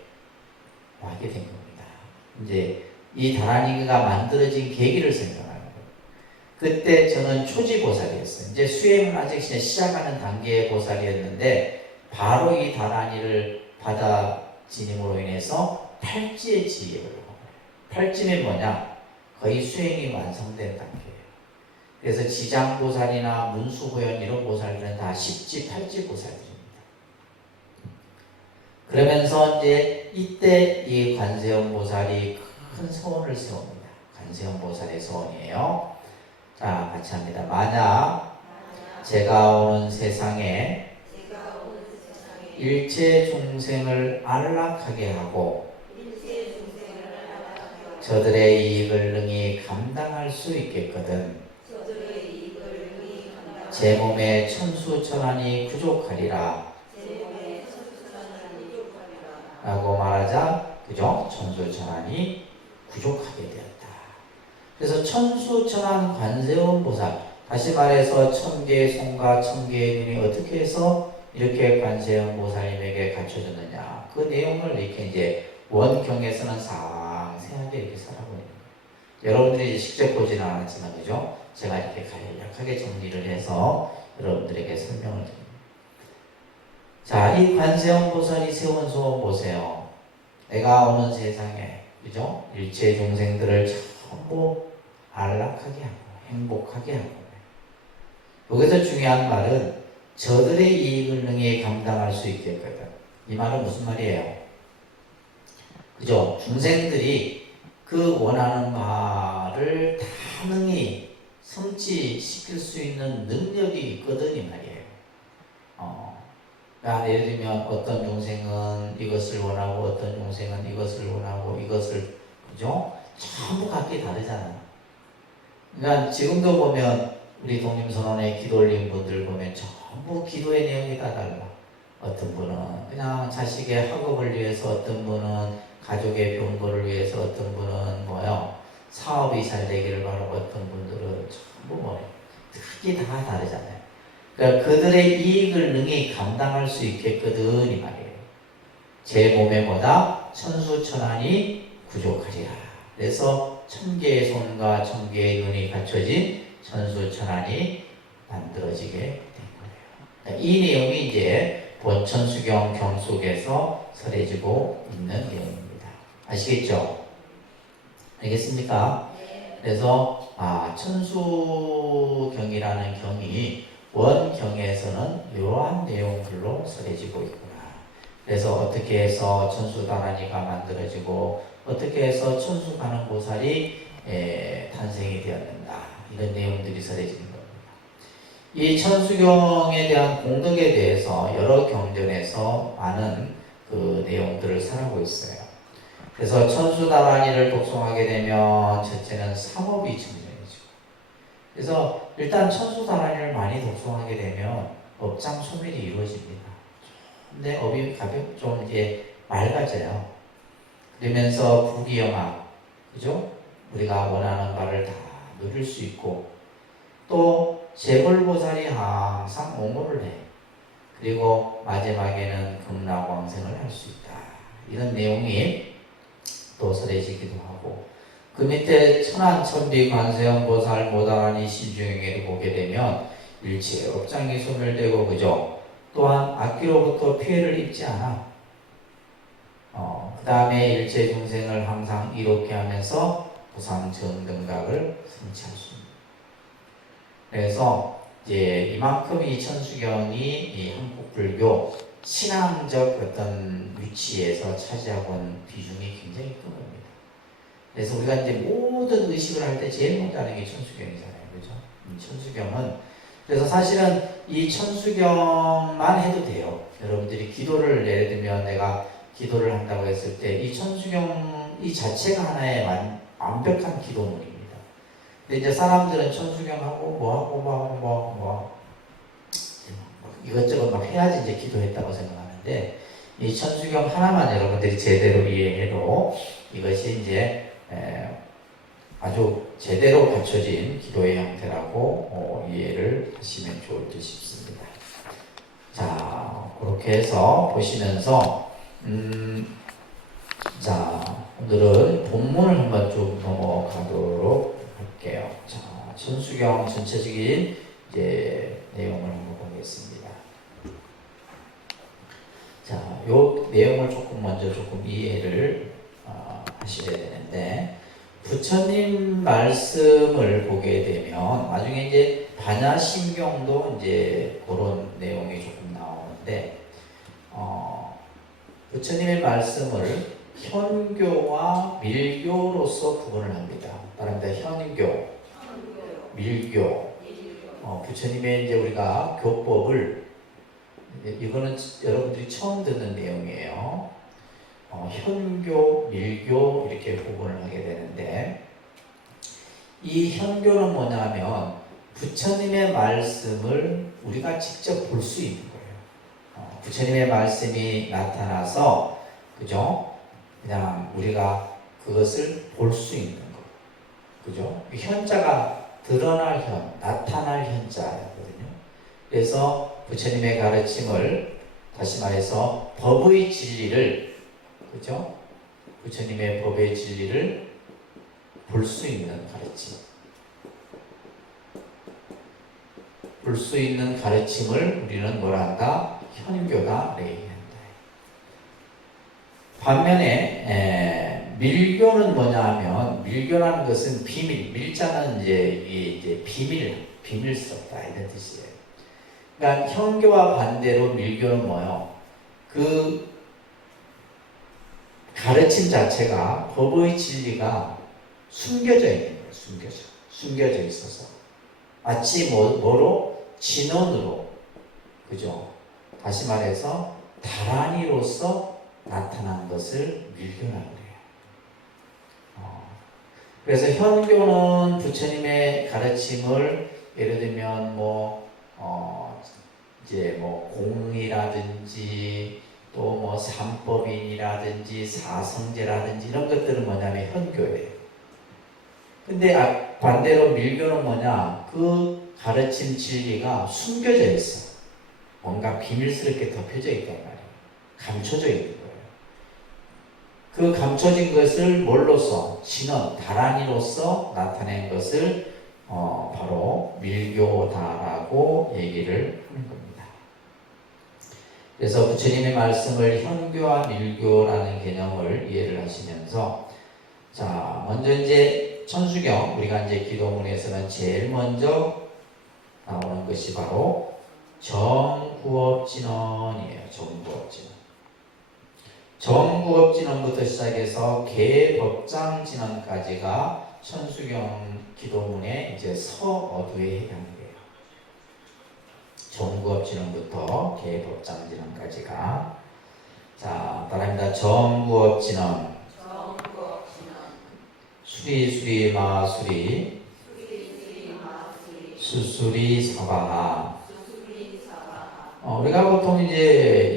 와게 된 겁니다. 이제 이 다란이가 만들어진 계기를 생각하는 거예요. 그때 저는 초지보살이었어요. 이제 수행은 아직 시작하는 단계의 보살이었는데 바로 이 다란이를 받아 지님으로 인해서 팔지의 지혜를 얻어요. 팔지는 뭐냐? 거의 수행이 완성된 단계예요. 그래서 지장보살이나 문수호연 이런 보살들은 다 십지, 팔지 보살들입니다. 그러면서 이제 이때 이 관세음 보살이 큰 소원을 세웁니다. 관세음 보살의 소원이에요. 자, 같이 합니다. 만약 제가 오는 세상에 일체 중생을 안락하게 하고 저들의 이익을 능히 감당할 수 있겠거든 제 몸에 천수천안이 부족하리라 라고 말하자, 그죠? 천수천안이 부족하게 되었다. 그래서 천수천안 관세음 보살, 다시 말해서 천개의 손과 천개의 눈이 어떻게 해서 이렇게 관세음 보살님에게 갖춰졌느냐, 그 내용을 이렇게 이제 원경에서는 상세하게 이렇게 살아보는 거예요. 여러분들이 이제 직접 보지는 않았지만, 그죠? 제가 이렇게 간략하게 정리를 해서 여러분들에게 설명을 드립니다. 자, 이 관세음 보살이 세운 소원 보세요. 내가 오는 세상에, 그죠? 일체 중생들을 전부 안락하게 하고 행복하게 하고, 여기서 중요한 말은 저들의 이익을 능히 감당할 수 있겠거든. 이 말은 무슨 말이에요? 그죠? 중생들이 그 원하는 바를 다 능히 성취시킬 수 있는 능력이 있거든, 이 말이에요. 그러니까 예를 들면 어떤 중생은 이것을 원하고 어떤 중생은 이것을 원하고 이것을, 그죠? 전부 각기 다르잖아요. 그러니까 지금도 보면 우리 독립선언에 기도 올린 분들 보면 전부 기도의 내용이 다 달라. 어떤 분은 그냥 자식의 학업을 위해서, 어떤 분은 가족의 병고를 위해서, 어떤 분은 사업이 잘 되기를 바라고, 어떤 분들은 전부 특히 다 다르잖아요. 그러니까 그들의 이익을 능히 감당할 수 있겠거든, 이 말이에요. 제 몸에 천수천안이 부족하리라. 그래서 천개의 손과 천개의 눈이 갖춰진 천수천안이 만들어지게 된 거예요. 이 내용이 이제 본천수경 경 속에서 설해지고 있는 내용입니다. 아시겠죠? 알겠습니까? 네. 그래서 천수경이라는 경이 원경에서는 이러한 내용들로 설해지고 있구나. 그래서 어떻게 해서 천수다란이가 만들어지고 어떻게 해서 천수가능보살이 탄생이 되었는가, 이런 내용들이 설해지는 겁니다. 이 천수경에 대한 공덕에 대해서 여러 경전에서 많은 그 내용들을 설하고 있어요. 그래서 천수다란이를 독송하게 되면 첫째는 삼업이 증명이죠. 그래서 일단 천수다란이를 많이 독송하게 되면 업장 소멸이 이루어집니다. 근데 업이 좀 이제 맑아져요. 그러면서 부귀영화, 그죠? 우리가 원하는 바를 다 누릴 수 있고, 또 재벌보살이 항상 옹호를 해. 그리고 마지막에는 금락왕생을 할 수 있다. 이런 내용이 또 설해지기도 하고, 그 밑에 천안천비 관세음 보살 모다라니 신중행을 보게 되면 일체 업장이 소멸되고, 그죠? 또한 악기로부터 피해를 입지 않아. 그 다음에 일체 중생을 항상 이롭게 하면서 보상 정등각을 성취할 수 있습니다. 그래서 이제 이만큼 이 천수경이 이 한국 불교 신앙적 어떤 위치에서 차지하고 있는 비중이 굉장히 큰 겁니다. 그래서 우리가 이제 모든 의식을 할 때 제일 먼저 하는 게 천수경이잖아요. 그죠? 이 천수경은 그래서 사실은 이 천수경만 해도 돼요. 여러분들이 기도를 예를 들면 내가 기도를 한다고 했을 때 이 천수경 이 자체가 하나의 완벽한 기도문입니다. 근데 이제 사람들은 천수경하고 뭐 이것저것 막 해야지 이제 기도했다고 생각하는데 이 천수경 하나만 여러분들이 제대로 이해해도 이것이 이제 아주 제대로 갖춰진 기도의 형태라고 이해를 하시면 좋을 듯 싶습니다. 자, 그렇게 해서 보시면서 자, 오늘은 본문을 한번 쭉 넘어가도록 할게요. 자, 천수경 전체적인 이제 내용을 한번 보겠습니다. 자, 요 내용을 먼저 이해를 하셔야 되는데, 부처님 말씀을 보게 되면 나중에 이제 반야심경도 이제 그런 내용이 조금 나오는데, 부처님의 말씀을 현교와 밀교로서 구분을 합니다. 따릅니다. 현교, 밀교. 부처님의 이제 우리가 교법을 이거는 여러분들이 처음 듣는 내용이에요. 현교, 밀교 이렇게 구분을 하게 되는데 이 현교는 뭐냐면 부처님의 말씀을 우리가 직접 볼 수 있는 거예요. 부처님의 말씀이 나타나서 그죠? 그냥 우리가 그것을 볼 수 있는 거. 그죠? 현자가 드러날 현, 나타날 현자거든요. 그래서 부처님의 가르침을 다시 말해서 법의 진리를 그죠? 부처님의 법의 진리를 볼 수 있는 가르침. 볼 수 있는 가르침을 우리는 뭐라 한다? 현교다. 얘기한다. 반면에 밀교는 뭐냐 하면 밀교라는 것은 비밀, 밀자는 이제 비밀스럽다 이런 뜻이에요. 그러니까 현교와 반대로 밀교는 뭐요? 그 가르침 자체가 법의 진리가 숨겨져 있는 거예요. 숨겨져 있어서 마치 뭐로? 진언으로 그죠? 다시 말해서 다란이로서 나타난 것을 밀교라고 해요. 그래서 현교는 부처님의 가르침을 예를 들면 이제 공이라든지 또 삼법인이라든지 사성제라든지 이런 것들은 뭐냐면 현교예요. 근데 반대로 밀교는 뭐냐? 그 가르침 진리가 숨겨져 있어. 뭔가 비밀스럽게 덮여져 있단 말이에요. 감춰져 있는 거예요. 그 감춰진 것을 뭘로써? 진언, 다란이로서 나타낸 것을 바로 밀교다라고 얘기를 하는 겁니다. 그래서 부처님의 말씀을 현교와 밀교라는 개념을 이해를 하시면서 자, 먼저 이제 천수경, 우리가 이제 기도문에서는 제일 먼저 나오는 것이 바로 정구업진언이에요. 정구업진언. 정구업진언부터 시작해서 개법장진언까지가 천수경 기도문의 이제 서어두에 해당돼요. 정구업진언부터 개법장진언까지가 자, 따라합니다. 정구업진언. 수리 마수리 수수리 사바하. 우리가 보통 이제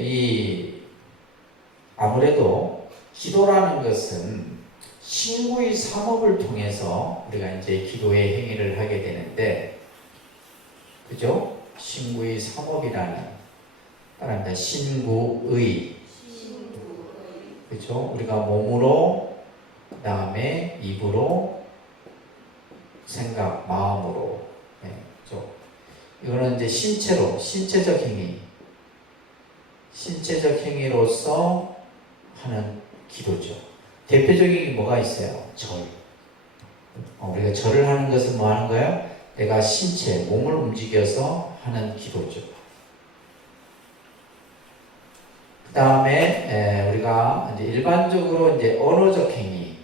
아무래도 기도라는 것은 신구의 삼업을 통해서 우리가 이제 기도의 행위를 하게 되는데, 그죠? 신구의 삼업이라는 따라합니다. 신구의, 그죠? 우리가 몸으로, 그 다음에 입으로, 생각, 마음으로, 네, 그죠? 이거는 이제 신체적 행위로서 하는 기도죠. 대표적인 게 뭐가 있어요? 절. 우리가 절을 하는 것은 뭐 하는 거예요? 내가 신체, 몸을 움직여서 하는 기도죠. 그 다음에 우리가 이제 일반적으로 이제 언어적 행위,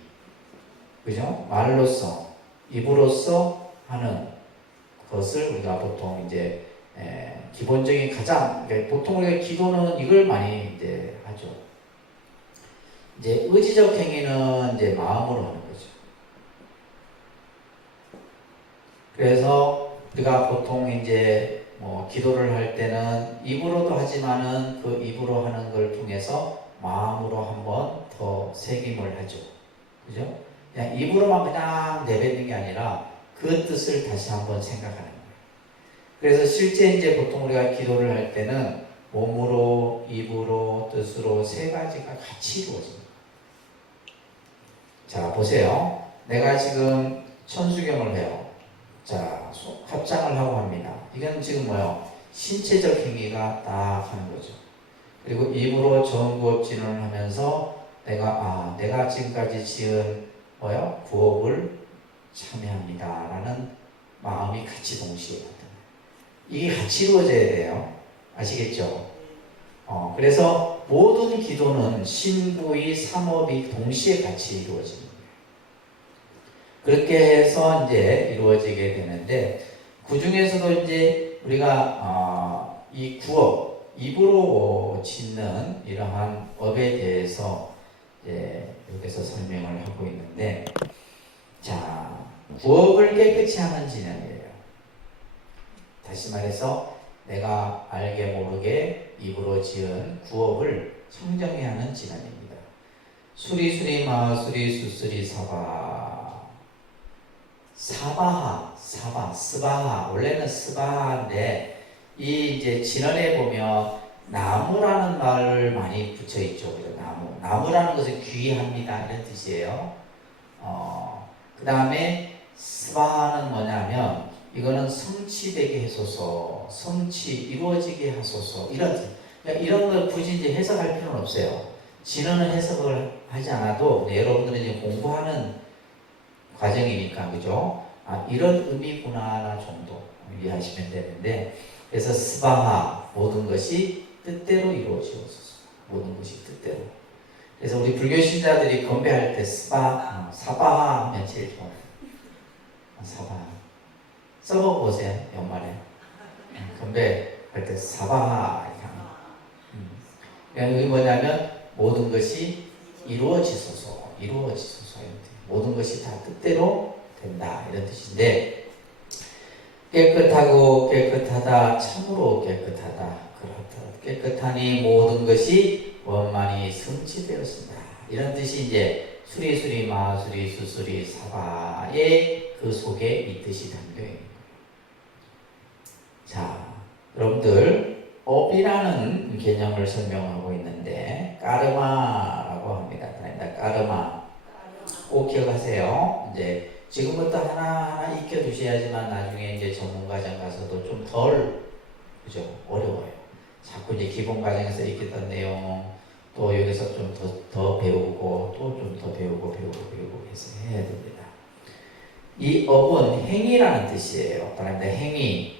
그죠? 말로써, 입으로써 하는 것을 우리가 보통 이제 기본적인 가장 보통 우리가 기도는 이걸 많이 이제 하죠. 이제 의지적 행위는 이제 마음으로 하는 거죠. 그래서 우리가 보통 이제 뭐 기도를 할 때는 입으로도 하지만은 그 입으로 하는 걸 통해서 마음으로 한번 더 새김을 하죠. 그죠? 그냥 입으로만 그냥 내뱉는 게 아니라 그 뜻을 다시 한번 생각하는 거예요. 그래서 실제 이제 보통 우리가 기도를 할 때는 몸으로, 입으로, 뜻으로 세 가지가 같이 이루어집니다. 자, 보세요. 내가 지금 천수경을 해요. 자, 합장을 하고 합니다. 이건 지금 뭐요? 신체적 행위가 딱 하는 거죠. 그리고 입으로 전구업진을 하면서 내가 지금까지 지은 뭐요? 구업을 참여합니다. 라는 마음이 같이 동시에 나타나요. 이게 같이 이루어져야 돼요. 아시겠죠? 그래서 모든 기도는 신구의 삼업이 동시에 같이 이루어집니다. 그렇게 해서 이제 이루어지게 되는데, 그 중에서도 이제 우리가 이 구업, 입으로 짓는 이러한 업에 대해서 이제 여기서 설명을 하고 있는데, 자, 구업을 깨끗이 하는 진행이에요. 다시 말해서 내가 알게 모르게 입으로 지은 구업을 청정히 하는 진행입니다. 수리수리 마수리 수수리 사바하, 스바하. 원래는 스바하인데 이 이제 진언에 보면 나무라는 말을 많이 붙여 있죠. 나무라는 것은 귀합니다 이런 뜻이에요. 그 다음에 스바하는 뭐냐면 이거는 성취되게 해소서, 성취 이루어지게 하소서 그러니까 이런 걸 굳이 이제 해석할 필요는 없어요. 진언은 해석을 하지 않아도 여러분들은 이제 공부하는 과정이니까 그죠? 이런 의미구나 정도 이해하시면 되는데, 그래서 스바하 모든 것이 뜻대로 이루어지옵소서. 모든 것이 뜻대로. 그래서 우리 불교 신자들이 건배할 때 사바하 하면 제일 좋아요. 사바하. 써보세요. 연말에 건배할 때 사바하 이렇게. 이게 뭐냐면 모든 것이 이루어지소서. 모든 것이 다 뜻대로 된다 이런 뜻인데, 깨끗하고 깨끗하다, 참으로 깨끗하다, 그렇다. 깨끗하니 모든 것이 원만히 성취되었습니다. 이런 뜻이 이제 수리수리 마수리 수수리 사바의 그 속에 이 뜻이 담겨 있는 거예요. 자, 여러분들 업이라는 개념을 설명하고 있는데 까르마라고 합니다. 까르마 꼭 기억하세요. 이제 지금부터 하나하나 익혀두셔야지만 나중에 이제 전문 과정 가서도 좀 덜 그죠? 어려워요. 자꾸 이제 기본 과정에서 익혔던 내용 또 여기서 좀 더 배우고 또 좀 더 배우고 해서 해야 됩니다. 이 업은 행위라는 뜻이에요. 그런데 행위,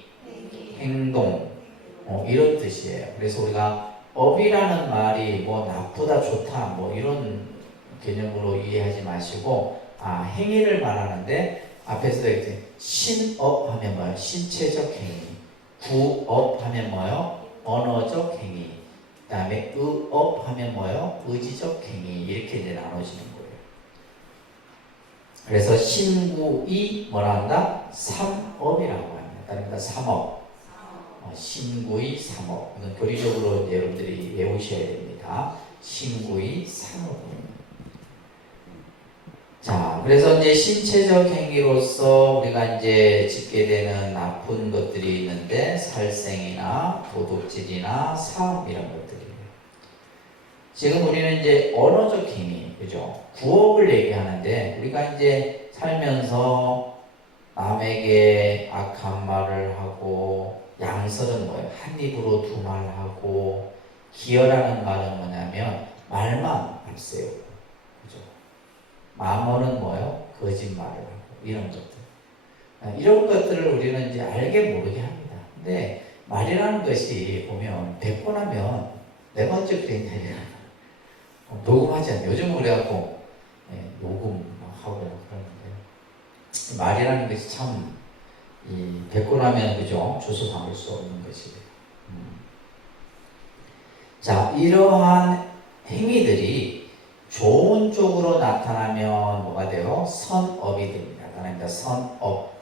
행동 이런 뜻이에요. 그래서 우리가 업이라는 말이 뭐 나쁘다 좋다 뭐 이런 개념으로 이해하지 마시고 행위를 말하는데 앞에서도 이렇게 신업 하면 뭐예요? 신체적 행위. 구업 하면 뭐예요? 언어적 행위. 그 다음에 의업 하면 뭐예요? 의지적 행위. 이렇게 이제 나눠지는 거예요. 그래서 신구이 뭐라 한다? 삼업이라고 합니다. 그러니까 삼업. 신구이 삼업. 이건 교리적으로 여러분들이 외우셔야 됩니다. 신구이 삼업입니다. 자, 그래서 이제 신체적 행위로서 우리가 이제 짓게 되는 나쁜 것들이 있는데 살생이나 도둑질이나 사업 이런 것들이에요. 지금 우리는 이제 언어적 행위, 그죠? 구업을 얘기하는데 우리가 이제 살면서 남에게 악한 말을 하고 양설은 뭐예요? 한 입으로 두 말 하고 기여라는 말은 뭐냐면 말만 앞세우고 그죠? 마모는 뭐예요? 거짓말을 하고 이런 것들. 이런 것들을 우리는 이제 알게 모르게 합니다. 근데 말이라는 것이 보면 뱉고 나면 내가 언제 그랬냐 녹음하지 않아요. 요즘은 그래갖고 녹음하고 그러는데 말이라는 것이 참 뱉고 나면 그죠? 주워 담을 수 없는 것이에요. 자, 이러한 행위들이 좋은 쪽으로 나타나면 뭐가 돼요? 선업이 됩니다. 나타납니다. 선업.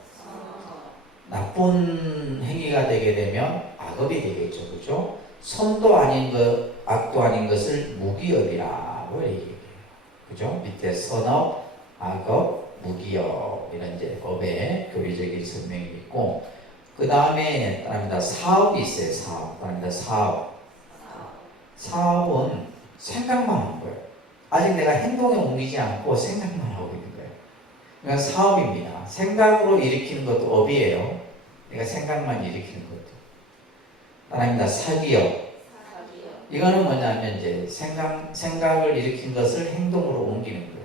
나쁜 행위가 되게 되면 악업이 되겠죠. 그죠? 선도 아닌 것, 악도 아닌 것을 무기업이라고 얘기해요. 그죠? 밑에 선업, 악업, 무기업 이런 이제 법의 교리적인 설명이 있고 그 다음에 따릅니다. 사업이 있어요. 사업. 따릅니다. 사업. 사업은 생각만 하는 거예요. 아직 내가 행동에 옮기지 않고 생각만 하고 있는 거예요. 그러니까 사업입니다. 생각으로 일으키는 것도 업이에요. 내가 생각만 일으키는 것도. 따라합니다. 사기업. 이거는 뭐냐면 이제 생각을 일으킨 것을 행동으로 옮기는 거예요.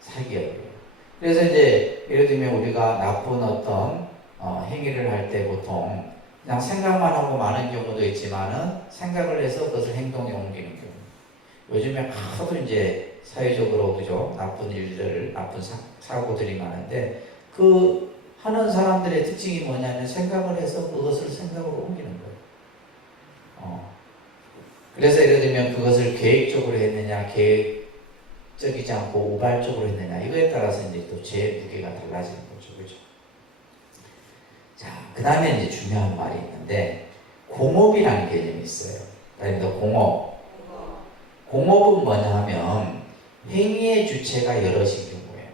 사기업이에요. 그래서 이제 예를 들면 우리가 나쁜 어떤 행위를 할 때 보통 그냥 생각만 하고 마는 경우도 있지만은 생각을 해서 그것을 행동에 옮기는 경우. 요즘에 하도 이제 사회적으로 그죠 나쁜 일들, 나쁜 사고들이 많은데 그 하는 사람들의 특징이 뭐냐면 생각을 해서 그것을 생각으로 옮기는 거예요. 그래서 예를 들면 그것을 계획적으로 했느냐, 계획적이지 않고 우발적으로 했느냐 이거에 따라서 이제 또 죄의 무게가 달라지는 거죠, 그죠? 자, 그 다음에 이제 중요한 말이 있는데 공업이라는 개념이 있어요. 그러니까 공업. 공업은 뭐냐 하면 행위의 주체가 여럿인 경우예요.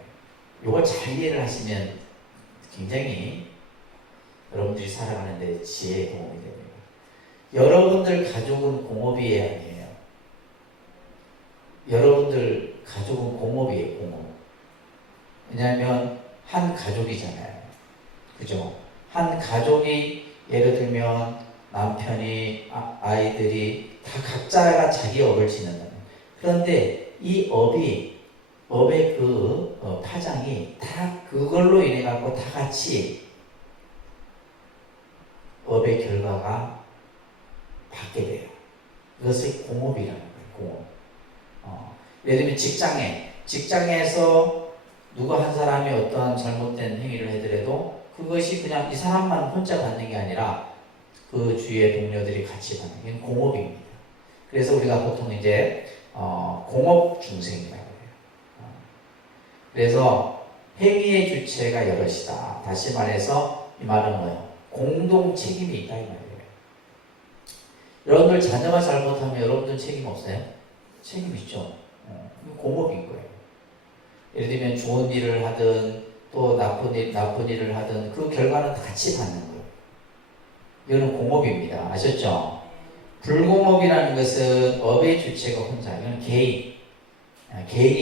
이걸 잘 이해를 하시면 굉장히 여러분들이 살아가는 데 지혜에 도움이 됩니다. 여러분들 가족은 공업이 아니에요. 여러분들 가족은 공업이에요, 공업. 왜냐하면 한 가족이잖아요. 그죠? 한 가족이 예를 들면 남편이 아이들이 다 각자가 자기 업을 지는다. 그런데 이 업의 그 파장이 다 그걸로 인해 갖고 다 같이 업의 결과가 받게 돼요. 이것을 공업이라는 거예요. 공업. 예를 들면 직장에서 누가 한 사람이 어떤 잘못된 행위를 해더라도 그것이 그냥 이 사람만 혼자 받는 게 아니라 그 주위의 동료들이 같이 받는 게 공업입니다. 그래서 우리가 보통 이제 공업 중생이라고 해요. 그래서 행위의 주체가 여럿이다. 다시 말해서 이 말은 뭐예요? 공동 책임이 있다 이 말이에요. 여러분들 자녀가 잘못하면 여러분들 책임 없어요? 책임 있죠. 공업인 거예요. 예를 들면 좋은 일을 하든 또 나쁜 일을 하든 그 결과는 같이 받는 거예요. 이거는 공업입니다. 아셨죠? 불공업이라는 것은 업의 주체가 혼자, 이건 개인이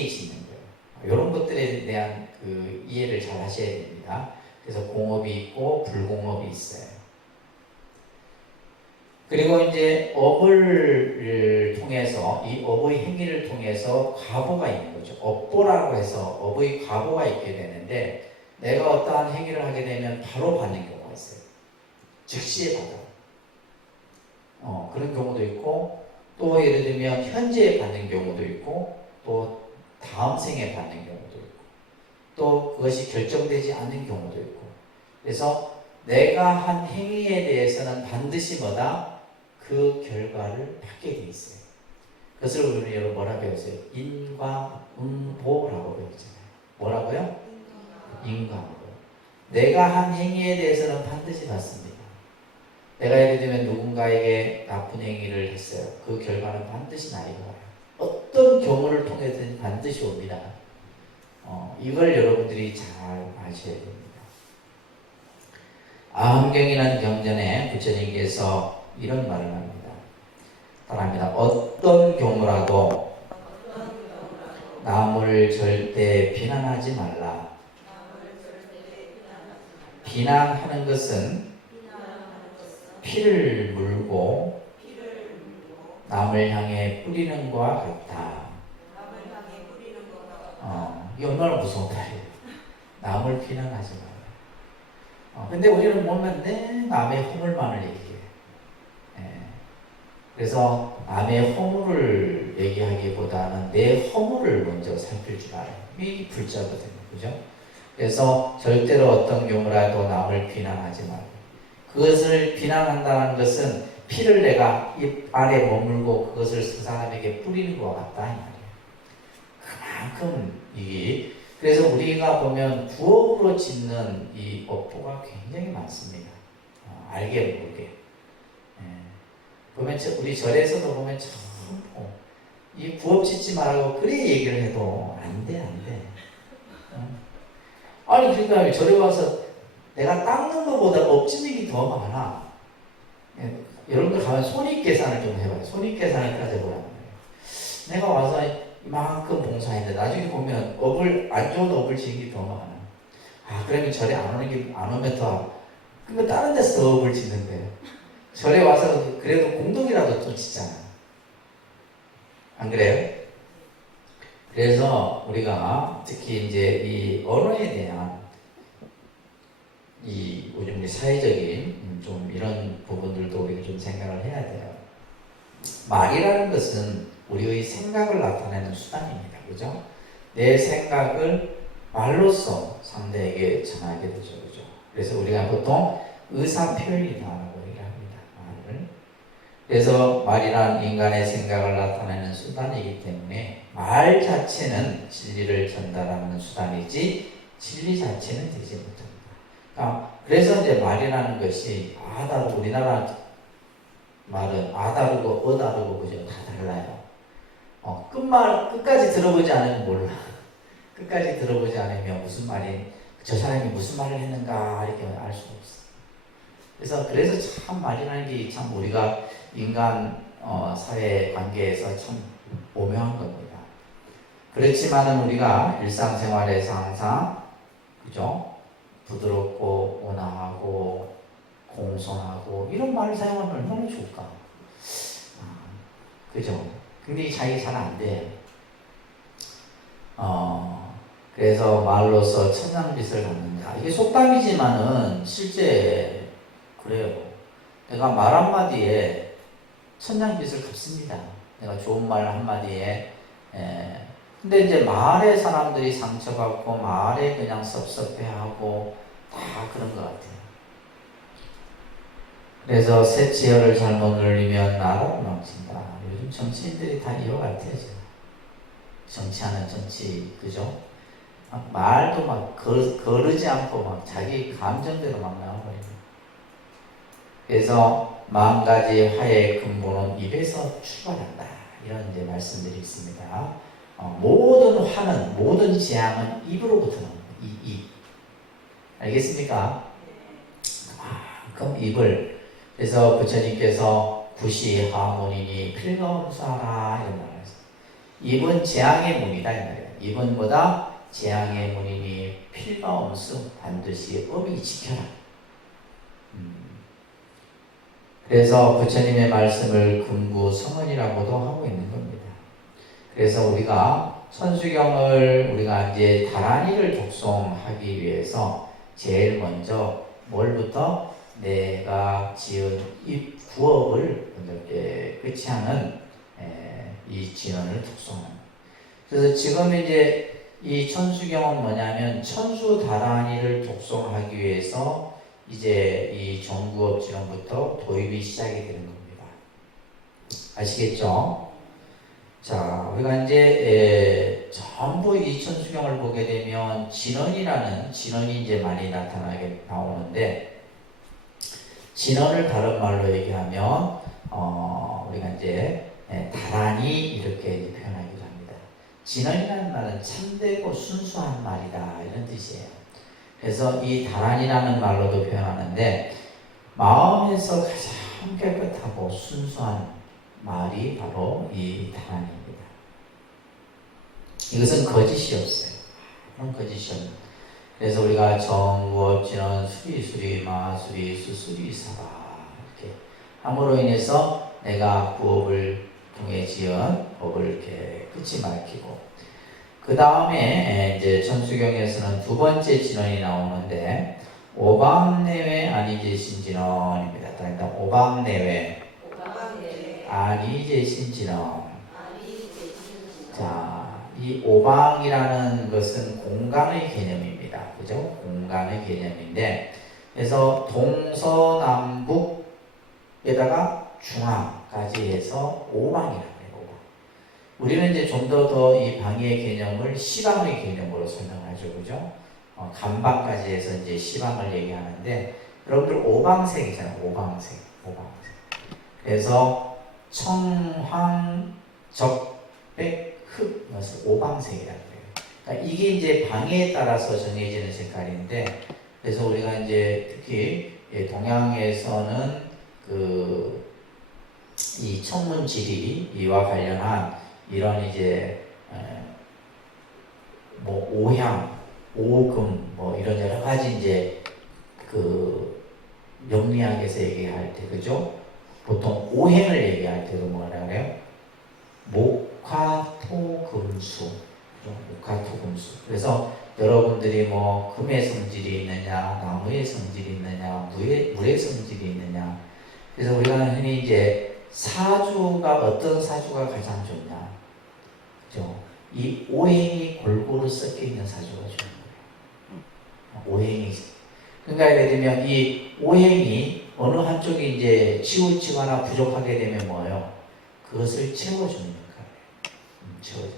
짓는 거예요. 이런 것들에 대한 그 이해를 잘 하셔야 됩니다. 그래서 공업이 있고 불공업이 있어요. 그리고 이제 업을 통해서 이 업의 행위를 통해서 과보가 있는 거죠. 업보라고 해서 업의 과보가 있게 되는데 내가 어떠한 행위를 하게 되면 바로 받는 경우가 있어요. 즉시에 받아요. 그런 경우도 있고 또 예를 들면 현재에 받는 경우도 있고 또 다음 생에 받는 경우도 있고 또 그것이 결정되지 않는 경우도 있고 그래서 내가 한 행위에 대해서는 반드시 그 결과를 받게 돼 있어요. 그것을 우리는 여러분 뭐라 배웠어요? 인과응보라고 배웠잖아요. 뭐라고요? 인과응보. 내가 한 행위에 대해서는 반드시 받습니다. 내가 예를 들면 누군가에게 나쁜 행위를 했어요. 그 결과는 반드시 나에게 와요. 어떤 경우를 통해서든 반드시 옵니다. 이걸 여러분들이 잘 아셔야 됩니다. 아함경이라는 경전에 부처님께서 이런 말을 합니다. 따라합니다. 어떤 경우라도 남을 절대 비난하지 말라. 비난하는 것은 피를 물고 남을 향해 뿌리는 것과 같다. 이게 얼마나 무서운 말이에요. 남을 비난하지 마라. 근데 우리는 보면 남의 허물만을 얘기해. 예. 그래서 남의 허물을 얘기하기보다는 내 허물을 먼저 살필 줄 알아요. 이게 불자거든요. 그죠? 그래서 절대로 어떤 경우라도 남을 비난하지 말고, 그것을 비난한다는 것은 피를 내가 입 안에 머물고 그것을 그 사람에게 뿌리는 것 같다 이 말이에요. 그만큼 그래서 우리가 보면 부업으로 짓는 이 업보가 굉장히 많습니다. 알게 모르게. 예. 보면 우리 절에서도 보면 이 부업 짓지 말라고 그래 얘기를 해도 안 돼. 아니 그러니까 절에 와서 내가 닦는 것보다 업 짓는 게 더 많아. 예. 여러분들 가면 손익계산을 좀 해봐요. 손익계산을 따져보라는 거예요. 내가 와서 이만큼 봉사했는데 나중에 보면 안 좋은 업을 지은 게 더 많아. 그러면 절에 안 오면 그러면 다른 데서 더 업을 짓는데 절에 와서 그래도 공덕이라도 또 짓잖아. 안 그래요? 그래서 우리가 특히 이제 이 언어에 대한 우리 사회적인 좀 이런 부분들도 우리가 좀 생각을 해야 돼요. 말이라는 것은 우리의 생각을 나타내는 수단입니다. 그죠? 내 생각을 말로써 상대에게 전하게 되죠. 그죠? 그래서 우리가 보통 의사표현이라고 얘기합니다. 말을. 그래서 말이란 인간의 생각을 나타내는 수단이기 때문에 말 자체는 진리를 전달하는 수단이지 진리 자체는 되지 못합니다. 그래서 이제 말이라는 것이 우리나라 말은 다르고 다르고 그죠? 다 달라요. 끝까지 들어보지 않으면 몰라. 끝까지 들어보지 않으면 저 사람이 무슨 말을 했는가 이렇게 알 수가 없어. 그래서 참 말이라는 게 참 우리가 인간 사회 관계에서 참 오묘한 겁니다. 그렇지만은 우리가 일상생활에서 항상 그죠? 부드럽고 온화하고 공손하고 이런 말을 사용하면 얼마나 좋을까? 그죠? 근데 자기 잘 안 돼. 그래서 말로서 천냥빚을 갚는다. 이게 속담이지만은 실제 그래요. 내가 말 한마디에 천냥빚을 갚습니다. 내가 좋은 말 한마디에. 근데 이제 말에 사람들이 상처받고 말에 그냥 섭섭해하고 다 그런 것 같아요. 그래서 새치열을 잘못 늘리면 나라를 망친다. 요즘 정치인들이 다 이거 같아요. 정치하는 정치, 그죠? 말도 거르지 않고 자기 감정대로 나와버립니다. 그래서 40가지 화해의 근본은 입에서 출발한다. 이런 이제 말씀들이 있습니다. 모든 화는, 모든 재앙은 입으로부터 나옵니다. 입. 알겠습니까? 그만큼 입을. 그래서 부처님께서 구시하문이니 필검사라 이런 말을 했어요. 입은 재앙의 문이다 이 말이에요. 입은 뭐다? 재앙의 문이니 필검수 반드시 엄히 지켜라. 그래서 부처님의 말씀을 금구성언이라고도 하고 있는 겁니다. 그래서 우리가 천수경을 우리가 이제 다란이를 독송하기 위해서 제일 먼저 뭘부터 내가 지은 이 구업을 먼저 깨끗이 하는 이 진언을 독송합니다. 그래서 지금 이제 이 천수경은 뭐냐면 천수다란이를 독송하기 위해서 이제 이 정구업 진언부터 도입이 시작이 되는 겁니다. 아시겠죠? 자, 우리가 이제 전부 이 천수경을 보게 되면 진언이 이제 많이 나오는데 진언을 다른 말로 얘기하면 우리가 이제 다란이 이렇게 이제 표현하기도 합니다. 진언이라는 말은 참되고 순수한 말이다 이런 뜻이에요. 그래서 이 다란이라는 말로도 표현하는데 마음에서 가장 깨끗하고 순수한 말이 바로 이 다란이입니다. 이것은 거짓이 없어요. 그런 거짓이 없는. 그래서 우리가 정구업 진언 수리 마수리 수수리 사바 이렇게 함으로 인해서 내가 구업을 통해 지은 법을 이렇게 끝이 밝히고 그 다음에 이제 천수경에서는 두 번째 진언이 나오는데 오방내외 아니제신진언입니다. 일단 오방내외 아니제신진언. 자, 이 오방이라는 것은 공간의 개념입니다. 그죠? 공간의 개념인데, 그래서 동서남북에다가 중앙까지 해서 오방이라고 해요. 오방. 우리는 이제 좀 더 이 방위의 개념을 시방의 개념으로 설명하죠. 그죠? 간방까지 해서 이제 시방을 얘기하는데, 여러분들 오방색이잖아요. 오방색. 그래서 청황, 적, 백, 흑, 이것을 오방색이라고 해요. 그러니까 이게 이제 방에 따라서 정해지는 색깔인데, 그래서 우리가 이제 특히 동양에서는 이 천문 지리와 관련한 이런 이제 뭐 오향, 오금 뭐 이런 여러 가지 이제 영리학에서 얘기할 때 그죠? 보통 오행을 얘기할 때도 뭐라 그래요? 목화토금수. 목화토금수. 그래서 여러분들이 뭐 금의 성질이 있느냐, 나무의 성질이 있느냐, 물의 성질이 있느냐. 그래서 우리가 흔히 이제 사주가 어떤 사주가 가장 좋냐, 그죠? 이 오행이 골고루 섞여 있는 사주가 좋은 거예요. 오행이. 그러니까 예를 들면 이 오행이 어느 한쪽이 이제 치우치거나 부족하게 되면 뭐예요? 그것을 채워주는 거예요. 채워줘.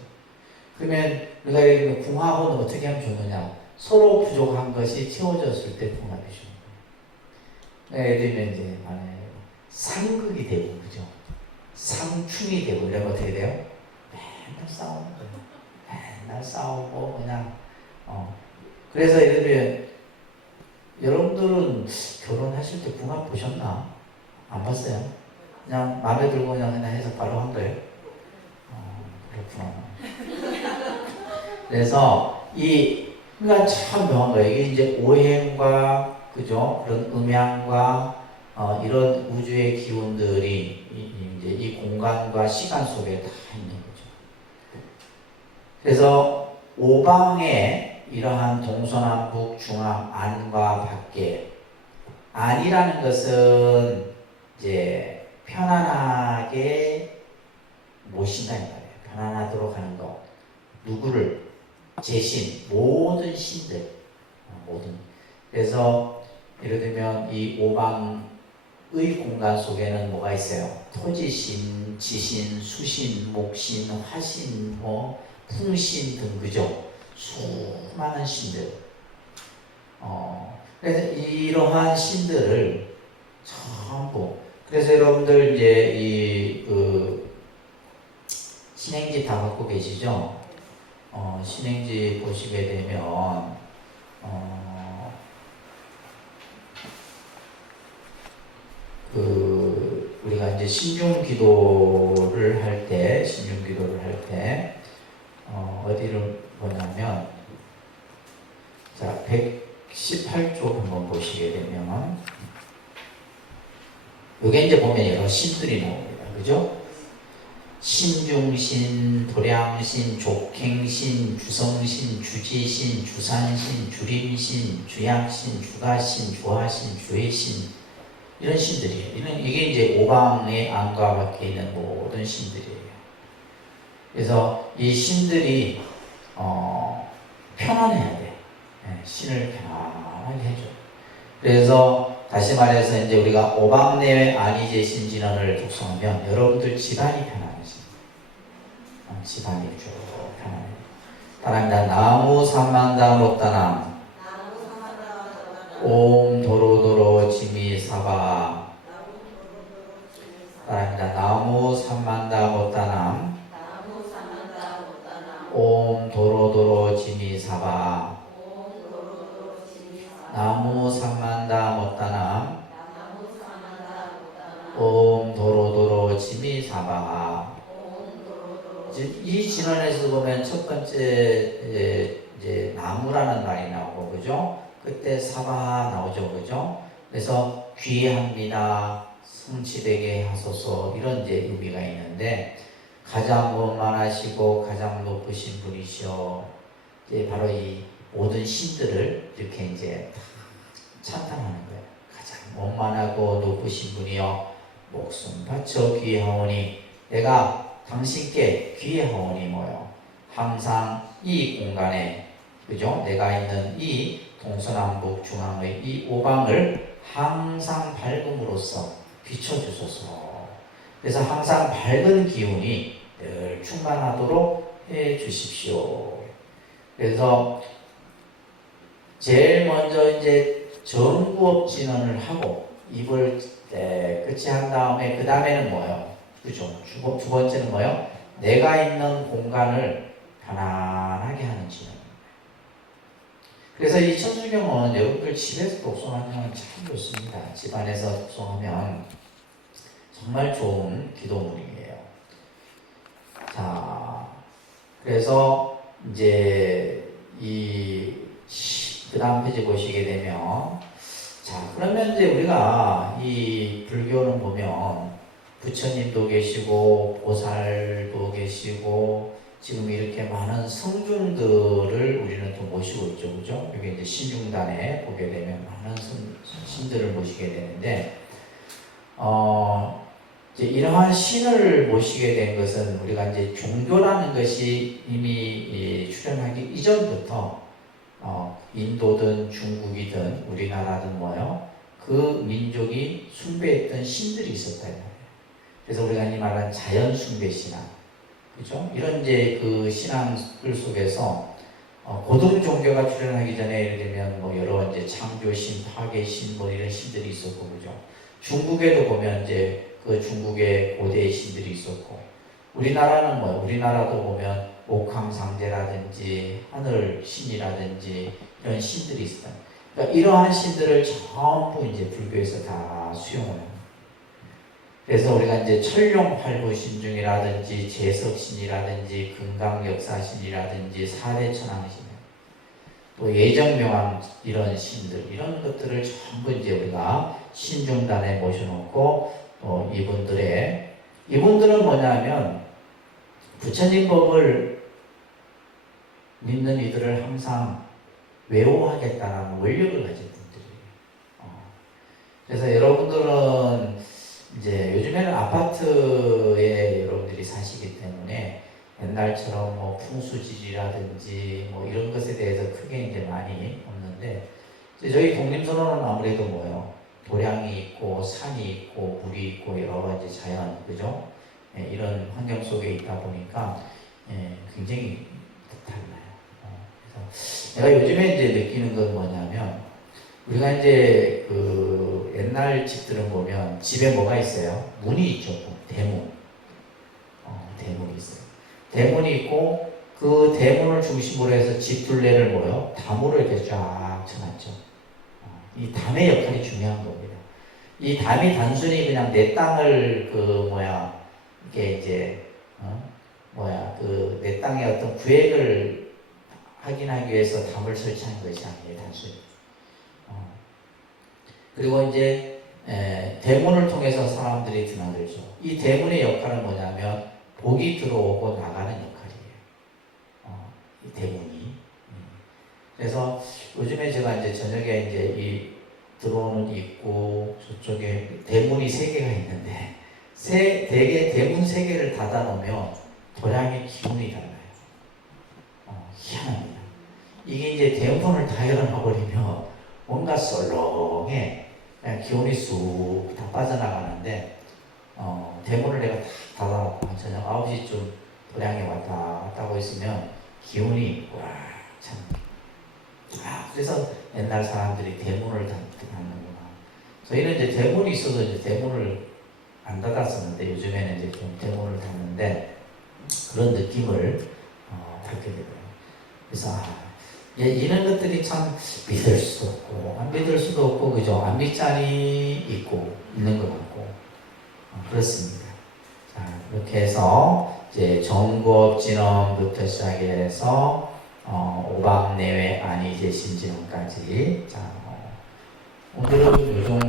그러면 우리가 예를 들면 궁합은 어떻게 하면 좋느냐? 서로 부족한 것이 채워졌을 때 궁합이 좋은 거예요. 예를 들면 이제 만약에 상극이 되고, 그죠? 상충이 되고 이러면 어떻게 돼요? 맨날 싸우는 거예요. 맨날 싸우고 그냥 그래서 예를 들면 여러분들은 결혼하실 때 궁합 보셨나? 안 봤어요? 그냥 마음에 들고 그냥 해서 바로 한 거예요? 그렇구나. 그래서 그러니까 참 묘한 거예요. 이게 이제 오행과 그죠? 그런 음양과 이런 우주의 기운들이 이제 이 공간과 시간 속에 다 있는 거죠. 그래서 오방에 이러한 동서남북 중앙 안과 밖에, 안이라는 것은 이제 편안하게 모신다는 거예요. 편안하도록 하는 거. 누구를? 제신, 모든 신들, 그래서 예를 들면 이 오방의 공간 속에는 뭐가 있어요? 토지신, 지신, 수신, 목신, 화신, 풍신 등 그죠? 수많은 신들. 그래서 이러한 신들을 전부. 그래서 여러분들 이제 신행지 다 갖고 계시죠? 신행지 보시게 되면 우리가 이제 신중기도를 할 때 어디를 보냐면, 자, 118쪽 한번 보시게 되면, 여기 이제 보면 여러 신들이 나옵니다. 그죠? 신중신, 도량신, 족행신, 주성신, 주지신, 주산신, 주림신, 주약신, 주가신, 주화신, 주해신, 이런 신들이에요. 이게 이제 오방의 안과 밖에 있는 모든 신들이에요. 그래서 이 신들이 편안해야 돼. 신을 편안하게 해줘. 그래서 다시 말해서 이제 우리가 오방내외 아니제신 진언을 독송하면 여러분들 집안이 편안해지. 집안이 쭉 편안해. 따라합니다. 나무 삼만다 못다남 옴 도로도로 지미사바. 따라합니다. 나무 삼만다 못다남 옴 도로도로 지미사바. 나무 삼만다 못다남 옴 도로도로 지미사바. 이 진원에서 보면 첫 번째 이제 나무라는 말이 나오고, 그죠? 그때 사바 나오죠, 그죠? 그래서 귀합니다, 성취되게 하소서, 이런 이제 의미가 있는데, 가장 원만하시고 가장 높으신 분이시여. 이제 바로 이 모든 신들을 이렇게 이제 다 찬탄하는 거예요. 가장 원만하고 높으신 분이여, 목숨 바쳐 귀하오니 내가 당신께 귀하오니 뭐요? 항상 이 공간에, 그죠? 내가 있는 이 동서남북 중앙의 이 오방을 항상 밝음으로써 비춰주소서. 그래서 항상 밝은 기운이 늘 충만하도록 해 주십시오. 그래서 제일 먼저 이제 정구업 진언을 하고 입을 끝이 한 다음에 그 다음에는 뭐예요? 그죠? 두 번째는 뭐예요? 내가 있는 공간을 편안하게 하는 진언. 그래서 이 천수경은 여러분들 집에서 독송하면 참 좋습니다. 집안에서 독송하면 정말 좋은 기도문이에요. 자, 그래서 이제 그 다음 페이지 보시게 되면, 자, 그러면 이제 우리가 이 불교는 보면 부처님도 계시고 보살도 계시고 지금 이렇게 많은 성중들을 우리는 또 모시고 있죠, 그죠? 여기 이제 신중단에 보게 되면 많은 신들을 모시게 되는데, 이제 이러한 신을 모시게 된 것은 우리가 이제 종교라는 것이 이미 출현하기 이전부터 인도든 중국이든 우리나라든 뭐요, 그 민족이 숭배했던 신들이 있었다. 그래서 우리가 흔히 말하는 자연 숭배 신앙, 그죠? 이런 이제 그 신앙들 속에서 고등 종교가 출현하기 전에 예를 들면 뭐 여러 이제 창조신, 파괴신 뭐 이런 신들이 있었고, 그죠? 중국에도 보면 이제 그 중국의 고대의 신들이 있었고, 우리나라는 뭐 우리나라도 보면 옥황상제라든지 하늘 신이라든지 이런 신들이 있었다. 그러니까 이러한 신들을 전부 이제 불교에서 다 수용을 합니다. 그래서 우리가 이제 천룡팔부신중이라든지 제석신이라든지 금강역사신이라든지 사대천왕신, 또 예정명왕 이런 신들, 이런 것들을 전부 이제 우리가 신중단에 모셔놓고 이분들은 뭐냐면 부처님 법을 믿는 이들을 항상 외워하겠다는 원력을 가진 분들이에요. 그래서 여러분들은 이제 요즘에는 아파트에 여러분들이 사시기 때문에 옛날처럼 뭐 풍수지리라든지 뭐 이런 것에 대해서 크게 이제 많이 없는데, 이제 저희 독립선언은 아무래도 뭐예요? 도량이 있고 산이 있고 물이 있고 여러 가지 자연, 그죠? 이런 환경 속에 있다 보니까 굉장히 달라요. 그래서 내가 요즘에 이제 느끼는 건 뭐냐면, 우리가 이제 그 옛날 집들은 보면 집에 뭐가 있어요? 문이 있죠. 대문. 대문이 있어요. 대문이 있고 그 대문을 중심으로 해서 집 둘레를 뭐요? 담으로 이렇게 쫙 쳐놨죠. 이 담의 역할이 중요한 겁니다. 이 담이 단순히 그냥 내 땅을 이게 이제 내 땅의 어떤 구획을 확인하기 위해서 담을 설치한 것이 아니에요, 단순히. 그리고 이제 대문을 통해서 사람들이 드나들죠. 이 대문의 역할은 뭐냐면 복이 들어오고 나가는 역할이에요. 이 대문이. 그래서 요즘에 제가 이제 저녁에 이제 이 들어오는 입구 저쪽에 대문이 3개가 있는데 대개 대문 3개를 닫아 놓으면 도량의 기운이 달라요. 희한합니다. 이게 이제 대문을 다 열어놔 버리면 뭔가 썰렁해. 그냥 기운이 쑥 다 빠져나가는데, 대문을 내가 다 닫아놓고 저녁 9시쯤 도량에 왔다 하고 있으면 기운이 꽉 찹니다. 그래서 옛날 사람들이 대문을 닫는구나. 저희는 이제 대문이 있어도 이제 대문을 안 닫았었는데, 요즘에는 이제 좀 대문을 닫는데 그런 느낌을 받게 되고요. 그래서 이런 것들이 참 믿을 수도 없고 안 믿을 수도 없고, 그죠? 안 믿자니 있고 있는 것 같고 그렇습니다. 자, 이렇게 해서 이제 정법진언부터 시작해서 오방내외 안이제신진언까지, 자, 오늘은 요정